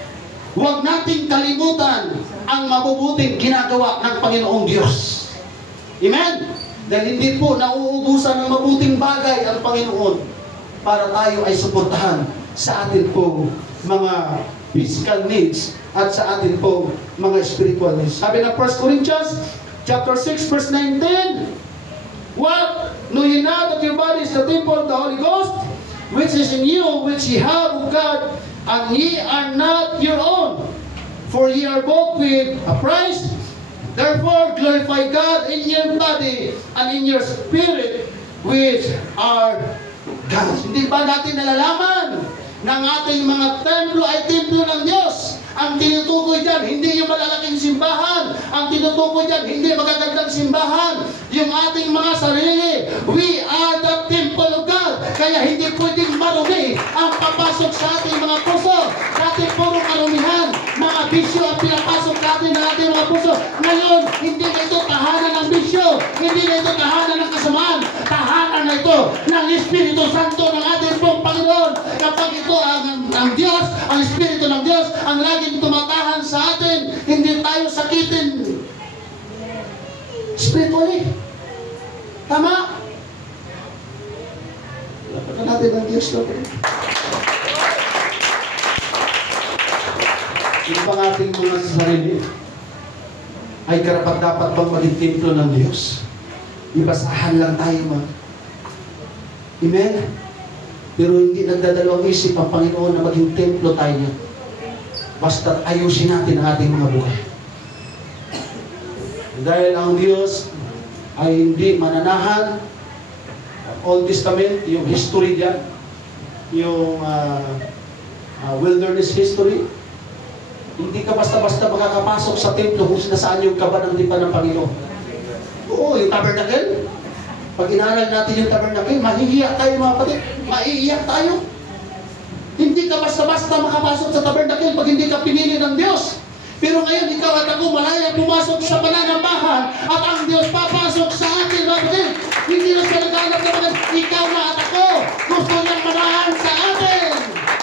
huwag nating kalimutan ang mabubuting ginagawa ng Panginoong Diyos. Amen? Dahil hindi po nauubusan ng mabuting bagay ang Panginoon para tayo ay suportahan sa atin po mga physical needs at sa atin po mga spiritual needs. Sabi ng 1 Corinthians chapter 6 verse 19, what? Know ye not that your body is the temple of the Holy Ghost, which is in you, which ye have of God, and ye are not your own? For ye are bought with a price. Therefore, glorify God in your body and in your spirit, which are God's. Hindi ba natin nalalaman na ang ating mga templo ay templo ng Diyos? Ang tinutukoy dyan, hindi yung malalaking simbahan. Ang tinutukoy dyan, hindi magagandang simbahan. Yung ating mga sarili. We are the temple of God. Kaya hindi pwedeng marumi ang papasok sa ating mga puso. Dati puro karumihan. Mga bisyo ang pinapasok natin ng ating mga puso. Ngayon, hindi na ito tahanan ng bisyo. Hindi na ito tahanan ng kasamaan. Tahanan na ito ng Espiritu Santo ng ating pong Panginoon. Kapag ito ang Diyos, ang Espiritu ng Diyos, ang laging tumatahan sa atin, hindi tayo sakitin spiritually. Tama? Lapakan natin ang Diyos na po. Yung pang ating mga sarili ay karapat-dapat bang maging templo ng Diyos? Ibasahan lang tayo man. Amen? Pero hindi nagdadalawang isip ang Panginoon na maging templo tayo niya. Basta ayusin natin ang ating mga buhay. Dahil ang Diyos ay hindi mananahan. Old Testament, yung history diyan, yung wilderness history, hindi ka basta-basta makakapasok sa templo kung sinasaan yung kaban ng tipan ng Panginoon. Oo, yung tabernacle. Pag inaral natin yung tabernacle, mahihiyak tayo mga kapatid. Maiiyak tayo. Hindi ka basta-basta makapasok sa tabernacle pag hindi ka pinili ng Diyos. Pero ngayon, ikaw at ako malaya pumasok sa pananambahan at ang Diyos papasok sa atin, mga kapatid. Hindi na siya naghanap ng mga ikaw na at ako. Gusto niyang manahan sa atin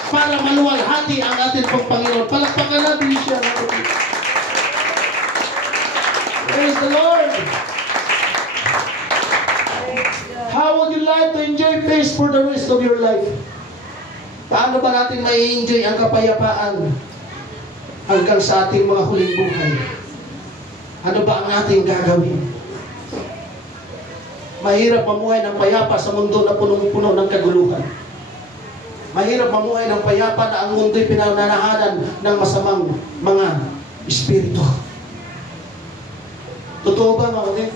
para maluwalhati ang atin pong Panginoon. Palakpakan natin siya, mga kapatid. Praise the Lord. How would you like to enjoy peace for the rest of your life? Paano ba natin mai-enjoy ang kapayapaan hanggang sa ating mga huling buhay? Ano ba ang ating gagawin? Mahirap mamuhay ng payapa sa mundo na punong-puno ng kaguluhan. Mahirap mamuhay ng payapa na ang mundo'y pinananahanan ng masamang mga espiritu. Totoo ba, mga kapatid?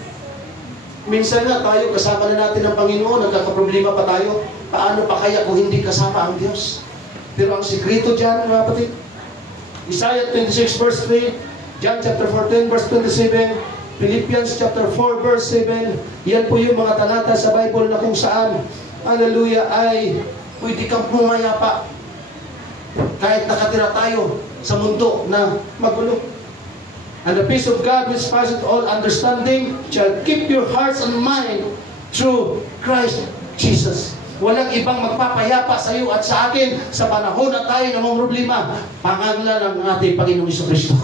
Minsan nga tayo, kasama na natin ang Panginoon, nagkakaproblema pa tayo. Paano pa kaya kung hindi kasama ang Diyos? Pero ang sikreto dyan, mga kapatid, Isaiah 26 verse 3, John chapter 14 verse 27, Philippians chapter 4 verse 7, yan po yung mga talata sa Bible na kung saan, hallelujah, ay pwede kang pumayapa kahit nakatira tayo sa mundo na magulo. And the peace of God which passeth all understanding shall keep your hearts and mind through Christ Jesus. Walang ibang magpapayapa sa iyo at sa akin sa panahon na tayo namang problema. Pangalan ng ating Panginoong Jesucristo.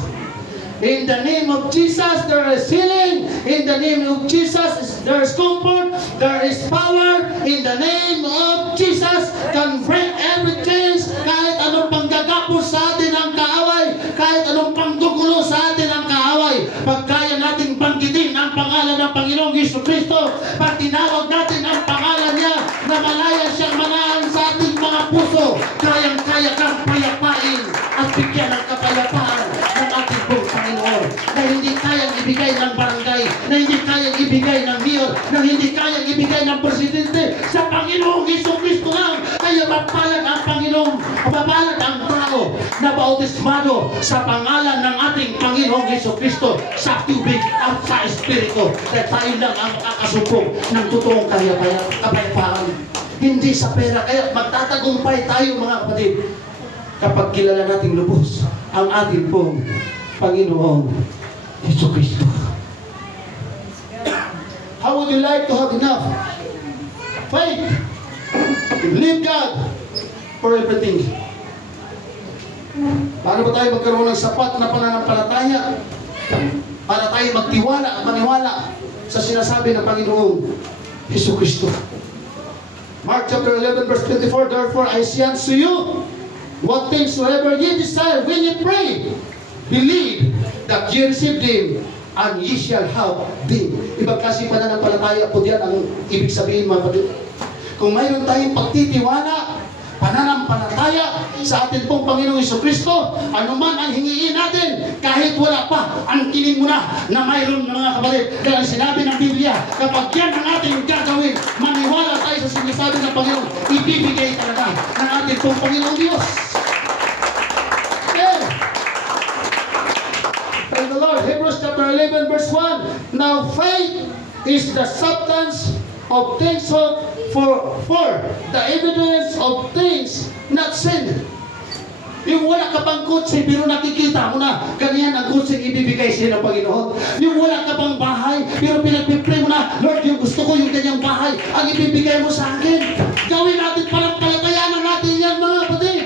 In the name of Jesus, there is healing. In the name of Jesus, there is comfort. There is power. In the name of Jesus, can break every chains. Kahit anong panggagapos sa atin ang kaaway, kahit anong panggugulo sa atin ang kaaway, pagkaya nating banggitin ang pangalan ng Panginoong Jesucristo, pag tinawag natin ang pangalan niya, na malaya siyang manahan sa ating mga puso, kayang-kaya kang payapain at bigyan ng kapayapaan ng ating buong Panginoon, na hindi kayang ibigay ng barangay, na hindi kayang ibigay ng mayor, na hindi kayang ibigay ng presidente. Sa Panginoong Jesucristo lang, kaya mapalag ang Panginoong, mapalag ang tao na bautismado sa pangalan ng ating Panginoong Jesucristo sa tubig at sa Espiritu, dahil tayo lang ang makakasumpong ng totoong kapayapaan, hindi sa pera. Kaya magtatagumpay tayo, mga kapatid, kapag kilala nating lubos ang ating pong Panginoong Jesucristo. How would you like to have enough faith to believe God for everything? Paano ba tayo magkaroon ng sapat na pananampalataya para tayo magtiwala at maniwala sa sinasabi ng Panginoong Jesucristo. Mark chapter 11 verse 24, therefore I say unto you, what things soever ye desire when ye pray, believe that ye receive them, and ye shall have them. Ibang klase pananampalataya po diyan ang ibig sabihin, mga kapatid. Kung mayroon tayong pagtitiwala, pananampalataya sa atin pong Panginoong Jesucristo, anuman ang hingiin natin, kahit wala pa, angkinin mo na mayroon, mga kapatid. Kaya sinabi ng Biblia, kapag yan ang ating gagawin, maniwala tayo sa sinasabi ng Panginoon, ibibigay talaga ng ating pong Panginoong Diyos. Yeah. Praise the Lord. Hebrews chapter 11 verse 1. Now faith is the substance of things hoped for the evidence of things not seen. Yung wala ka pang kutsi, pero nakikita mo na ganyan ang kutsi ibibigay sa'yo ng Panginoon. Yung wala ka pang bahay, pero pinagpipray mo na, Lord, yung gusto ko yung ganyang bahay, ang ibibigay mo sa akin. Gawin natin palampalatayanan natin yan, mga kapatid.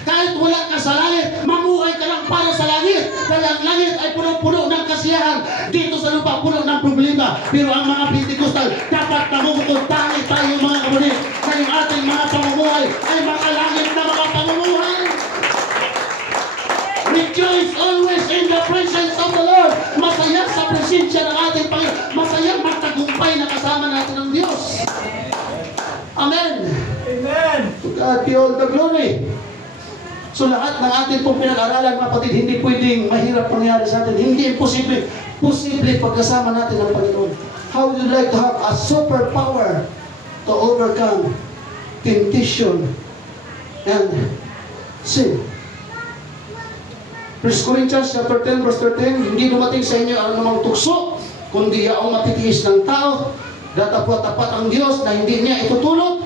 Kahit wala ka sa langit, mamuhay ka lang para sa langit. Kaya ang langit ay puno-puno ng kasiyahan. Dito sa lupa, puno ng problema. Pero ang mga Pentecostal, dapat namumukod tayo, mga kapatid, na yung ating mga pamumuhay ay makalangit na mga pamumuhay. Rejoice always in the presence of the Lord. Masaya sa presensya ng ating Panginoon. Masaya magtagumpay na kasama natin ng Diyos. Amen. Amen. To God be all the glory. So lahat ng atin pong pinag-aralan, mga kapatid, hindi pwedeng mahirap pangyari sa atin. Hindi imposible. Posible pagkasama natin ng Panginoon. How would you like to have a superpower to overcome temptation and sin? 1 Corinthians chapter 10 verse 13, hindi dumating sa inyo ang namang tukso, kundi yaong matitiis ng tao, datapot-tapat ang Diyos na hindi niya itutulot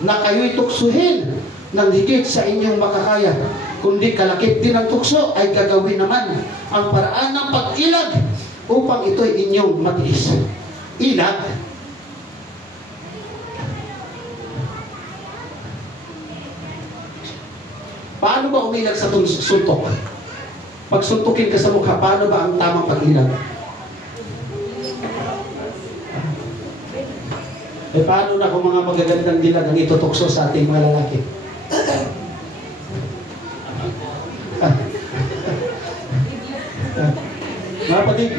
na kayo'y tuksuhin ng higit sa inyong makakaya, kundi kalakip din ng tukso ay gagawin naman ang paraan ng pag-ilag upang ito'y inyong matiis. Ilag. Paano ba umilag sa suntok? Pag suntukin ka sa mukha, paano ba ang tamang pag-ilag? Paano na kung mga magagandang dilag ang itutukso sa ating mga lalaki? Mga kapatid,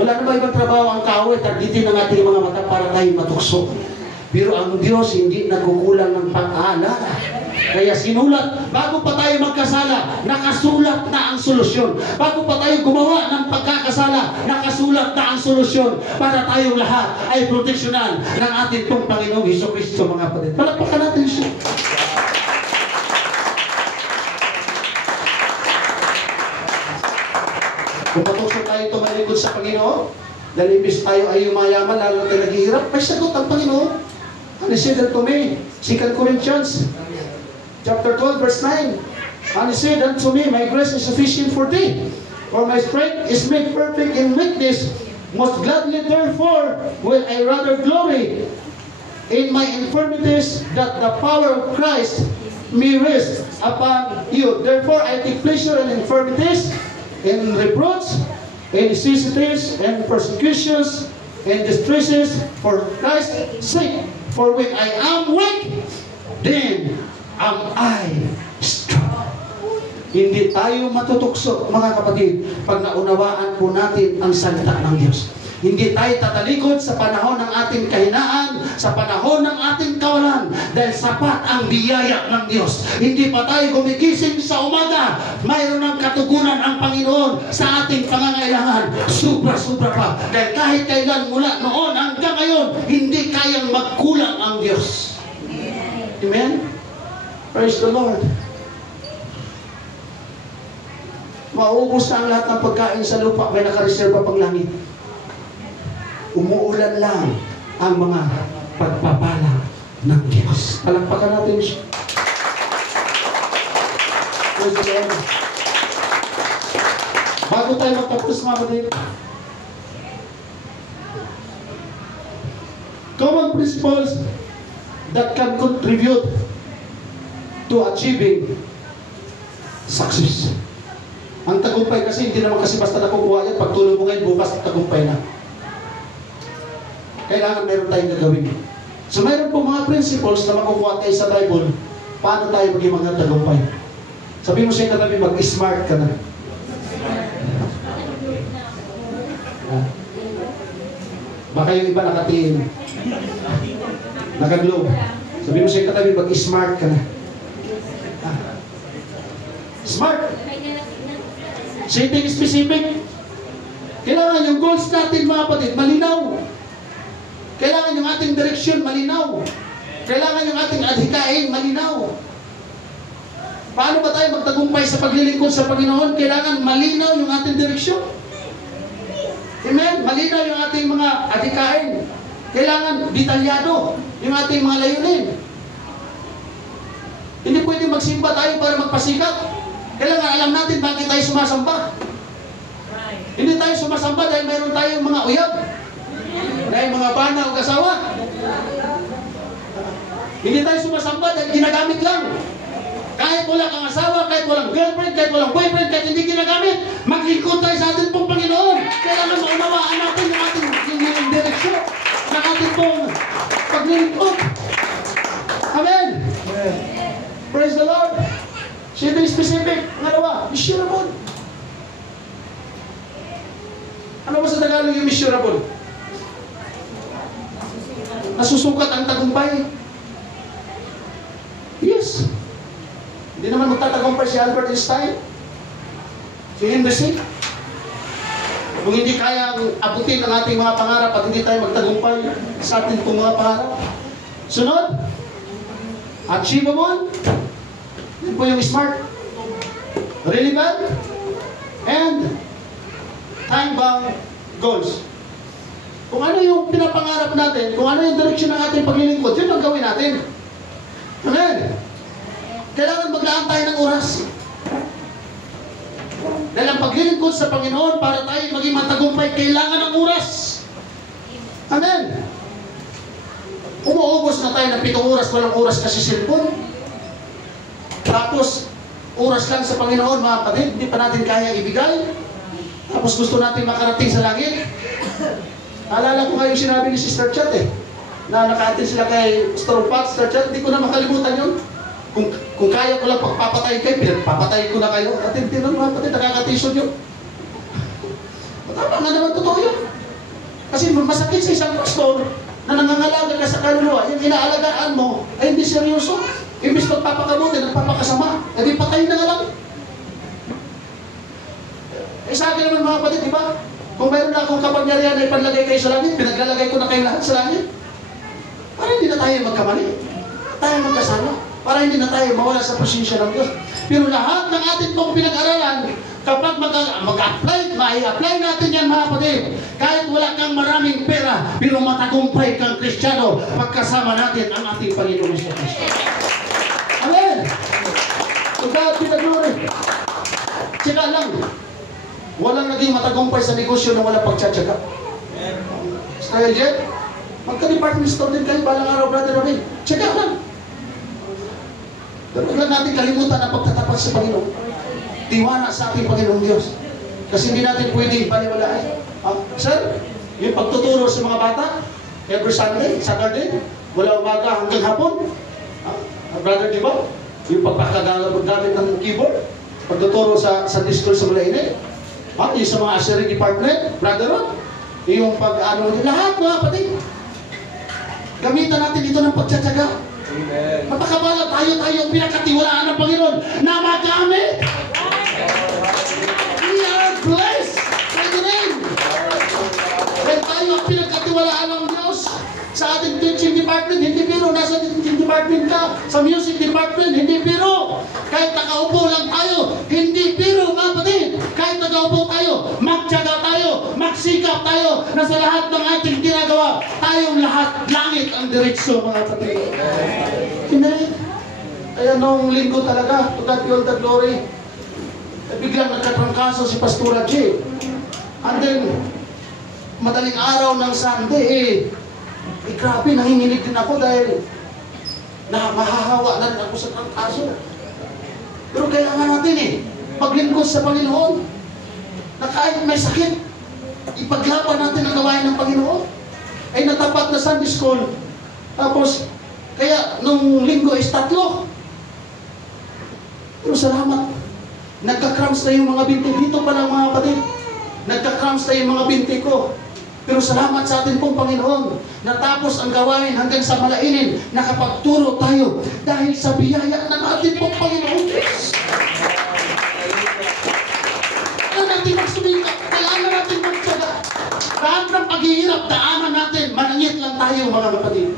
wala na ba ibang trabaho ang tao at targetin ng ating mga mata para tayo matukso? Pero ang Diyos hindi nagkukulang ng pag-aalala. Kaya sinulat, bago pa tayo magkasala, nakasulat na ang solusyon. Bago pa tayo gumawa ng pagkakasala, nakasulat na ang solusyon para tayong lahat ay proteksyonan ng ating pong Panginoong Jesucristo, mga kapatid. Palakpakan natin siya. Kung patukso tayo tumalikod sa Panginoon, dahil imbis tayo ay yumayaman, lalo na tayo naghihirap, may sagot ang Panginoon. And he said unto me, 2 Corinthians chapter 12 verse 9, and he said unto me, my grace is sufficient for thee, for my strength is made perfect in weakness. Most gladly therefore will I rather glory in my infirmities, that the power of Christ may rest upon you. Therefore I take pleasure in infirmities, in reproach, in necessities, and persecutions, and distresses for Christ's sake. For when I am weak, then am I strong. Hindi tayo matutukso, mga kapatid, pag naunawaan po natin ang salita ng Diyos. Hindi tayo tatalikod sa panahon ng ating kahinaan, sa panahon ng ating kawalan, dahil sapat ang biyaya ng Diyos. Hindi pa tayo gumigising sa umaga, mayroon ng katugunan ang Panginoon sa ating pangangailangan. Sobra-sobra pa. Dahil kahit kailan mula noon hanggang ngayon, hindi kayang magkulang ang Diyos. Amen? Praise the Lord. Maubos na ang lahat ng pagkain sa lupa, may nakareserva pang langit. Umuulan lang ang mga pagpapala ng Diyos. Palakpakan natin siya. Praise the Lord. Bago tayo magtapos, mga kapatid, common principles that can contribute to achieving success. Ang tagumpay kasi, hindi naman kasi basta nakukuha yan. Pag tulong mo ngayon, bukas tagumpay na. kailangan meron tayong gagawin. So mayroon po mga principles na makukuha tayo sa Bible, paano tayo maging mga tagumpay. Sabi mo siya katabi, mag-smart ka na. Baka yung iba nakatiin. Naka-globe. Sabi mo siya katabi, mag-smart ka na. Smart. Something specific. Kailangan yung goals natin mga kapatid, malinaw. Kailangan yung ating direksyon, malinaw. Kailangan yung ating adhikain, malinaw. Paano ba tayo magtagumpay sa paglilingkod sa Panginoon? Kailangan malinaw yung ating direksyon. Amen? Malinaw yung ating mga adhikain. Kailangan detalyado yung ating mga layunin. Hindi pwede magsimba tayo para magpasikap. Kailangan alam natin bakit tayo sumasamba. Hindi tayo sumasamba dahil mayroon tayong mga uyab. Dahil mga bana o kasawa. Hindi tayo sumasamba dahil ginagamit lang. Kahit wala kang asawa, kahit walang girlfriend, kahit walang boyfriend, kahit hindi ginagamit, maglingkod tayo sa ating pong Panginoon. Kailangan maunawaan natin yung ating yung direksyon ng ating pong paglilingkod. Amen. Praise the Lord. Siya specific. Pangalawa, measurable. Ano ba sa Tagalog yung measurable? Nasusukat ang tagumpay. Yes. Hindi naman magtatagumpay si Albert Einstein. Si Henry C. Kung hindi kayang abutin ang ating mga pangarap at hindi tayo magtagumpay sa ating mga pangarap. Sunod, achievable. Yan po yung smart. Relevant. And time-bound goals. Kung ano yung pinapangarap natin, kung ano yung direksyon ng ating paglilingkod, yun ang gawin natin. Amen. Kailangan maglaan tayo ng oras. Dahil ang paglilingkod sa Panginoon para tayo maging matagumpay, kailangan ng oras. Amen. Umuubos na tayo ng 7 oras, walang oras kasi cellphone. Tapos, oras lang sa Panginoon, mga kapatid, hindi pa natin kaya ibigay. Tapos gusto natin makarating sa langit. Alala ko nga yung sinabi ni Sister Chat na naka-attend sila kay Pastor Pat, Sister Chat, hindi ko na makalimutan yun. Kung kaya ko lang pagpapatay kayo, pinagpapatay ko na kayo. At hindi na mga kapatid, nakakatisod yun. Tama nga naman, totoo yun. Kasi masakit sa isang pastor na nangangalaga ka sa kaluluwa, yung inaalagaan mo ay hindi seryoso. Imbis magpapakabuti, nagpapakasama. E di patay na nga lang. Sa akin naman mga kapatid, di ba? Kung mayroon na akong kapangyarihan na ipanlagay kayo sa langit, pinaglalagay ko na kayo lahat sa langit. Para hindi na tayo magkamali. Tayo magkasama. Para hindi na tayo mawala sa presensya ng Diyos. Pero lahat ng ating pong pinag-aralan, kapag mag-apply natin yan mga kapatid, kahit wala kang maraming pera, pero matagumpay kang Kristiyano, pagkasama natin ang ating Panginoon sa Kristo. Amen! So God be the glory. Tsaka lang, walang naging matagumpay sa negosyo na walang pagtsatsaga. Kaya Jet, magka-department store din kayo balang araw, Brother Robin. Tsaka lang. Pero huwag natin kalimutan ang pagtatapat sa Panginoon. Tiwala sa ating Panginoong Diyos. Kasi hindi natin pwedeng paniwalaan. Sir, yung pagtuturo sa mga bata, every Sunday, Saturday, wala umaga hanggang hapon. Brother, di ba? Yung pagpakagamit ng keyboard, pagtuturo sa Sunday school sa Malainay. Yung sa mga ushering department, Brother Rod, yung pag-ano, lahat mga kapatid. Gamitan natin ito ng pagtsatsaga. Amen. Mapakabala tayo ang pinakatiwalaan ng Panginoon na magamit. We are blessed by the name. Dahil tayo ang pinakatiwalaan ng Diyos sa ating teaching department, hindi biro. Nasa teaching department ka, sa music department, hindi biro. Kahit nakaupo lang tayo, hindi biro mga kapatid. Kahit nakaupo tayo, magtiyaga tayo, magsikap tayo, na sa lahat ng ating ginagawa, tayong lahat, langit ang diretsyo mga kapatid. Hindi. Kaya nung linggo talaga, to God be all the glory, biglang nagkatrangkaso si Pastora J. And then, madaling araw ng Sunday, grabe, nanginginig din ako dahil mahahawa na rin ako sa trangkaso. Pero kailangan natin paglingkod sa Panginoon, na kahit may sakit, ipaglaban natin ang gawain ng Panginoon. ay natapat na Sunday school. Tapos, kaya nung linggo is 3. Pero salamat. Nagka-cramps na yung mga binti. Dito pa lang mga kapatid. Nagka-cramps na yung mga binti ko. Pero salamat sa atin pong Panginoon. Natapos ang gawain hanggang sa malainin. Nakapagturo tayo dahil sa biyaya ng ating pong Panginoon. Kailangan natin magsumika. Kailangan natin magtsaga. Lahat ng paghihirap, daanan natin. Manangit lang tayo mga kapatid.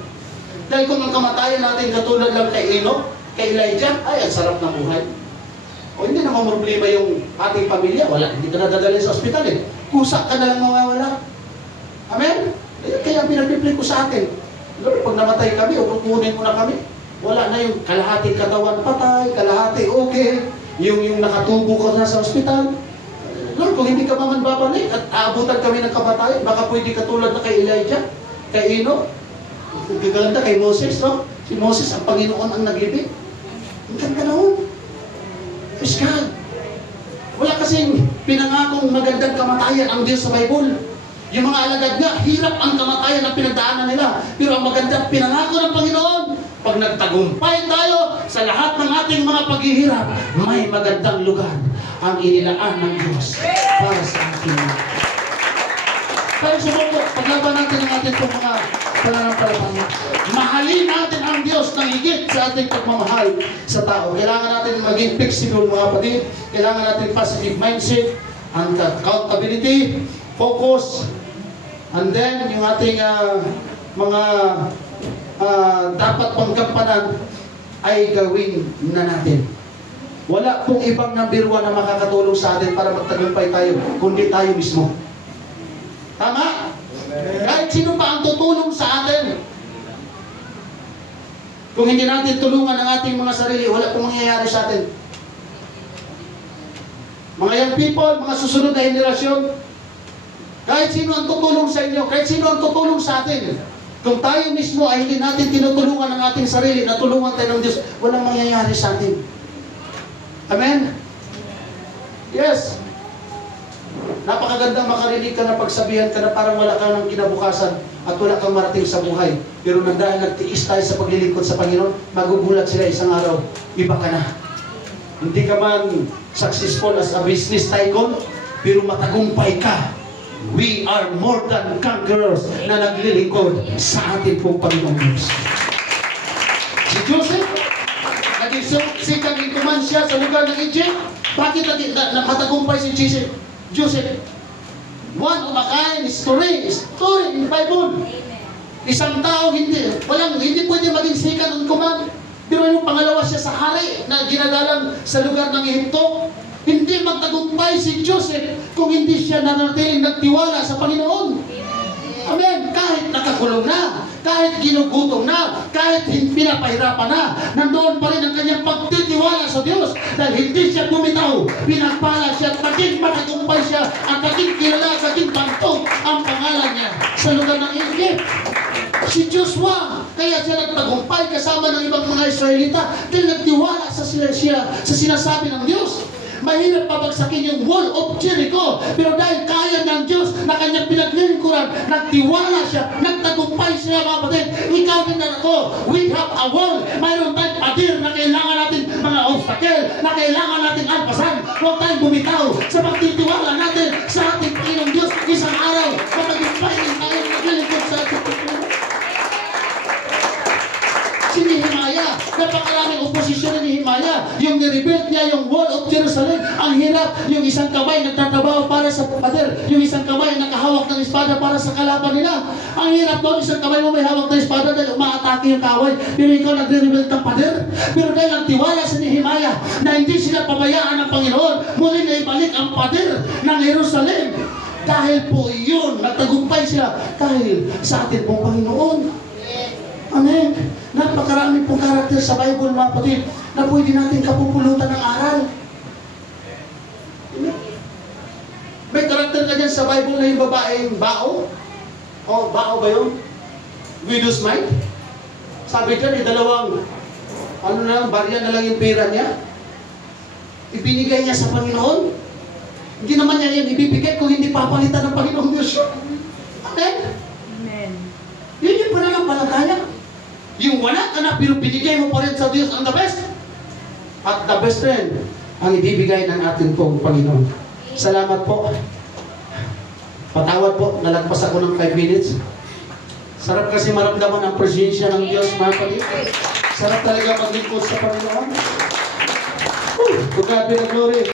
Dahil kung ang kamatayan natin katulad lang kay Enoch, kay Elijah, ay ang sarap ng buhay. O hindi naman problema yung ating pamilya. Wala, hindi ka nadadalhin sa ospital eh. Kusa ka na lang mawawala. Amen? Kaya pinagpipili ko sa atin. Lord, pag namatay kami, o kukunin mo na kami. Wala na yung kalahating katawan patay, kalahati okay. Yung nakatubo ka na sa ospital. Lord, kung hindi ka man babalik at aabutan kami ng kamatayan, baka pwede katulad na kay Elijah, kay Enoch, gaganda kay Moses, no? Si Moses, ang Panginoon ang nag-ibig. Ang ganda noon. Praise God. Wala kasing pinangakong magandang kamatayan ang Diyos sa Bible. Yung mga alagad nga, hirap ang kamatayan na pinagdaanan nila. Pero ang magandang pinangako ng Panginoon, pag nagtagumpay tayo sa lahat ng ating mga paghihirap, may magandang lugar ang inilaan ng Diyos para sa ating mga. Pero sumubok, paglaban natin ang ating mga pananampalataya. Mahalin natin ang Diyos ng higit sa ating pagmamahal sa tao. Kailangan natin maging flexible mga kapatid. Kailangan natin positive mindset, and accountability, focus, and then yung ating mga dapat pang gampanan ay gawin na natin. Wala pong ibang number 1 na makakatulong sa atin para magtagumpay tayo, kundi tayo mismo. Tama? Kahit sino pa ang tutulong sa atin. Kung hindi natin tulungan ang ating mga sarili, wala pong mangyayari sa atin. Mga young people, mga susunod na henerasyon, kahit sino ang tutulong sa inyo, kahit sino ang tutulong sa atin, kung tayo mismo ay hindi natin tinutulungan ang ating sarili, natulungan tayo ng Diyos, walang mangyayari sa atin. Amen? Yes. Napakagandang makarinig ka na pagsabihan ka na parang wala ka ng kinabukasan at wala kang marating sa buhay. Pero nang dahil nagtiis tayo sa paglilingkod sa Panginoon, magugulat sila isang araw, iba ka na. Hindi ka man successful as a business tycoon, pero matagumpay ka. We are more than conquerors na naglilingkod sa ating pong Panginoon Diyos. Si Joseph, naging sikang in command siya sa lugar ng Egypt. Bakit nakatagumpay si Joseph? One of a kind story in the Bible. Isang tao hindi pwede maging second in command. Pero yung pangalawa siya sa hari na ginagalang sa lugar ng Ehipto. Hindi magtagumpay si Joseph kung hindi siya nanatiling nagtiwala sa Panginoon. Amen. Kahit nakakulong na, kahit ginugutom na, kahit pinapahirapan na, nandoon pa rin ang kanyang pagtitiwala sa Diyos. Dahil hindi siya bumitaw, pinagpala siya, at naging matagumpay siya, at naging kilala, naging bantog ang pangalan niya sa lugar ng Egypt. Si Joshua, kaya siya nagtagumpay kasama ng ibang mga Israelita dahil nagtiwala sa sinasabi ng Diyos. Mahirap pabagsakin yung wall of Jericho, pero dahil kaya ng Diyos na kanyang pinaglilingkuran, nagtiwala siya, nagtagumpay siya mga kapatid. Ikaw din na ako, we have a wall. Mayroon tayong padir na kailangan natin mga obstacle, na kailangan natin alpasan. Huwag tayong bumitaw sa pagtitiwala natin sa ating Panginoong Diyos. Isang araw, matagumpay din tayo naglilingkod sa ating Panginoon. Si Nehemiah, napakaraming oposisyon ni Nehemiah. Yung nirebuild niya yung wall of Jerusalem, ang hirap. Yung isang kamay nagtatrabaho para sa pader, yung isang kamay nakahawak ng espada para sa kalaban nila. Ang hirap doon, isang kamay mo may hawak ng espada dahil umaatake yung kaway, pero ikaw nagre-rebuild ng pader. Pero dahil nagtiwala si Nehemiah na hindi sila pabayaan ng Panginoon, muli na ibalik ang pader ng Jerusalem. Dahil po yun, nagtagumpay sila dahil sa atin pong Panginoon. Amen. Napakarami pong karakter sa Bible, mga kapatid, na pwede natin kapupulutan ng aral. May karakter na dyan sa Bible na yung babaeng Bao. O, Bao ba yun? Widow's Mite. Sabi dyan, dalawang barya na lang yung pera niya. Ibinigay niya sa Panginoon. Hindi naman niya yan ibibigay kung hindi papalitan ng Panginoon Diyos. Amen? Amen. Yung wala ka na, pero binigay mo pa rin sa Diyos ang the best. At the best rin, ang ibibigay ng ating pong Panginoon. Salamat po. Patawad po, nalagpas ako ng 5 minutes. Sarap kasi maramdaman ang presensya ng Diyos, mga kapatid. Sarap talaga maglingkod sa Panginoon. To God be the glory.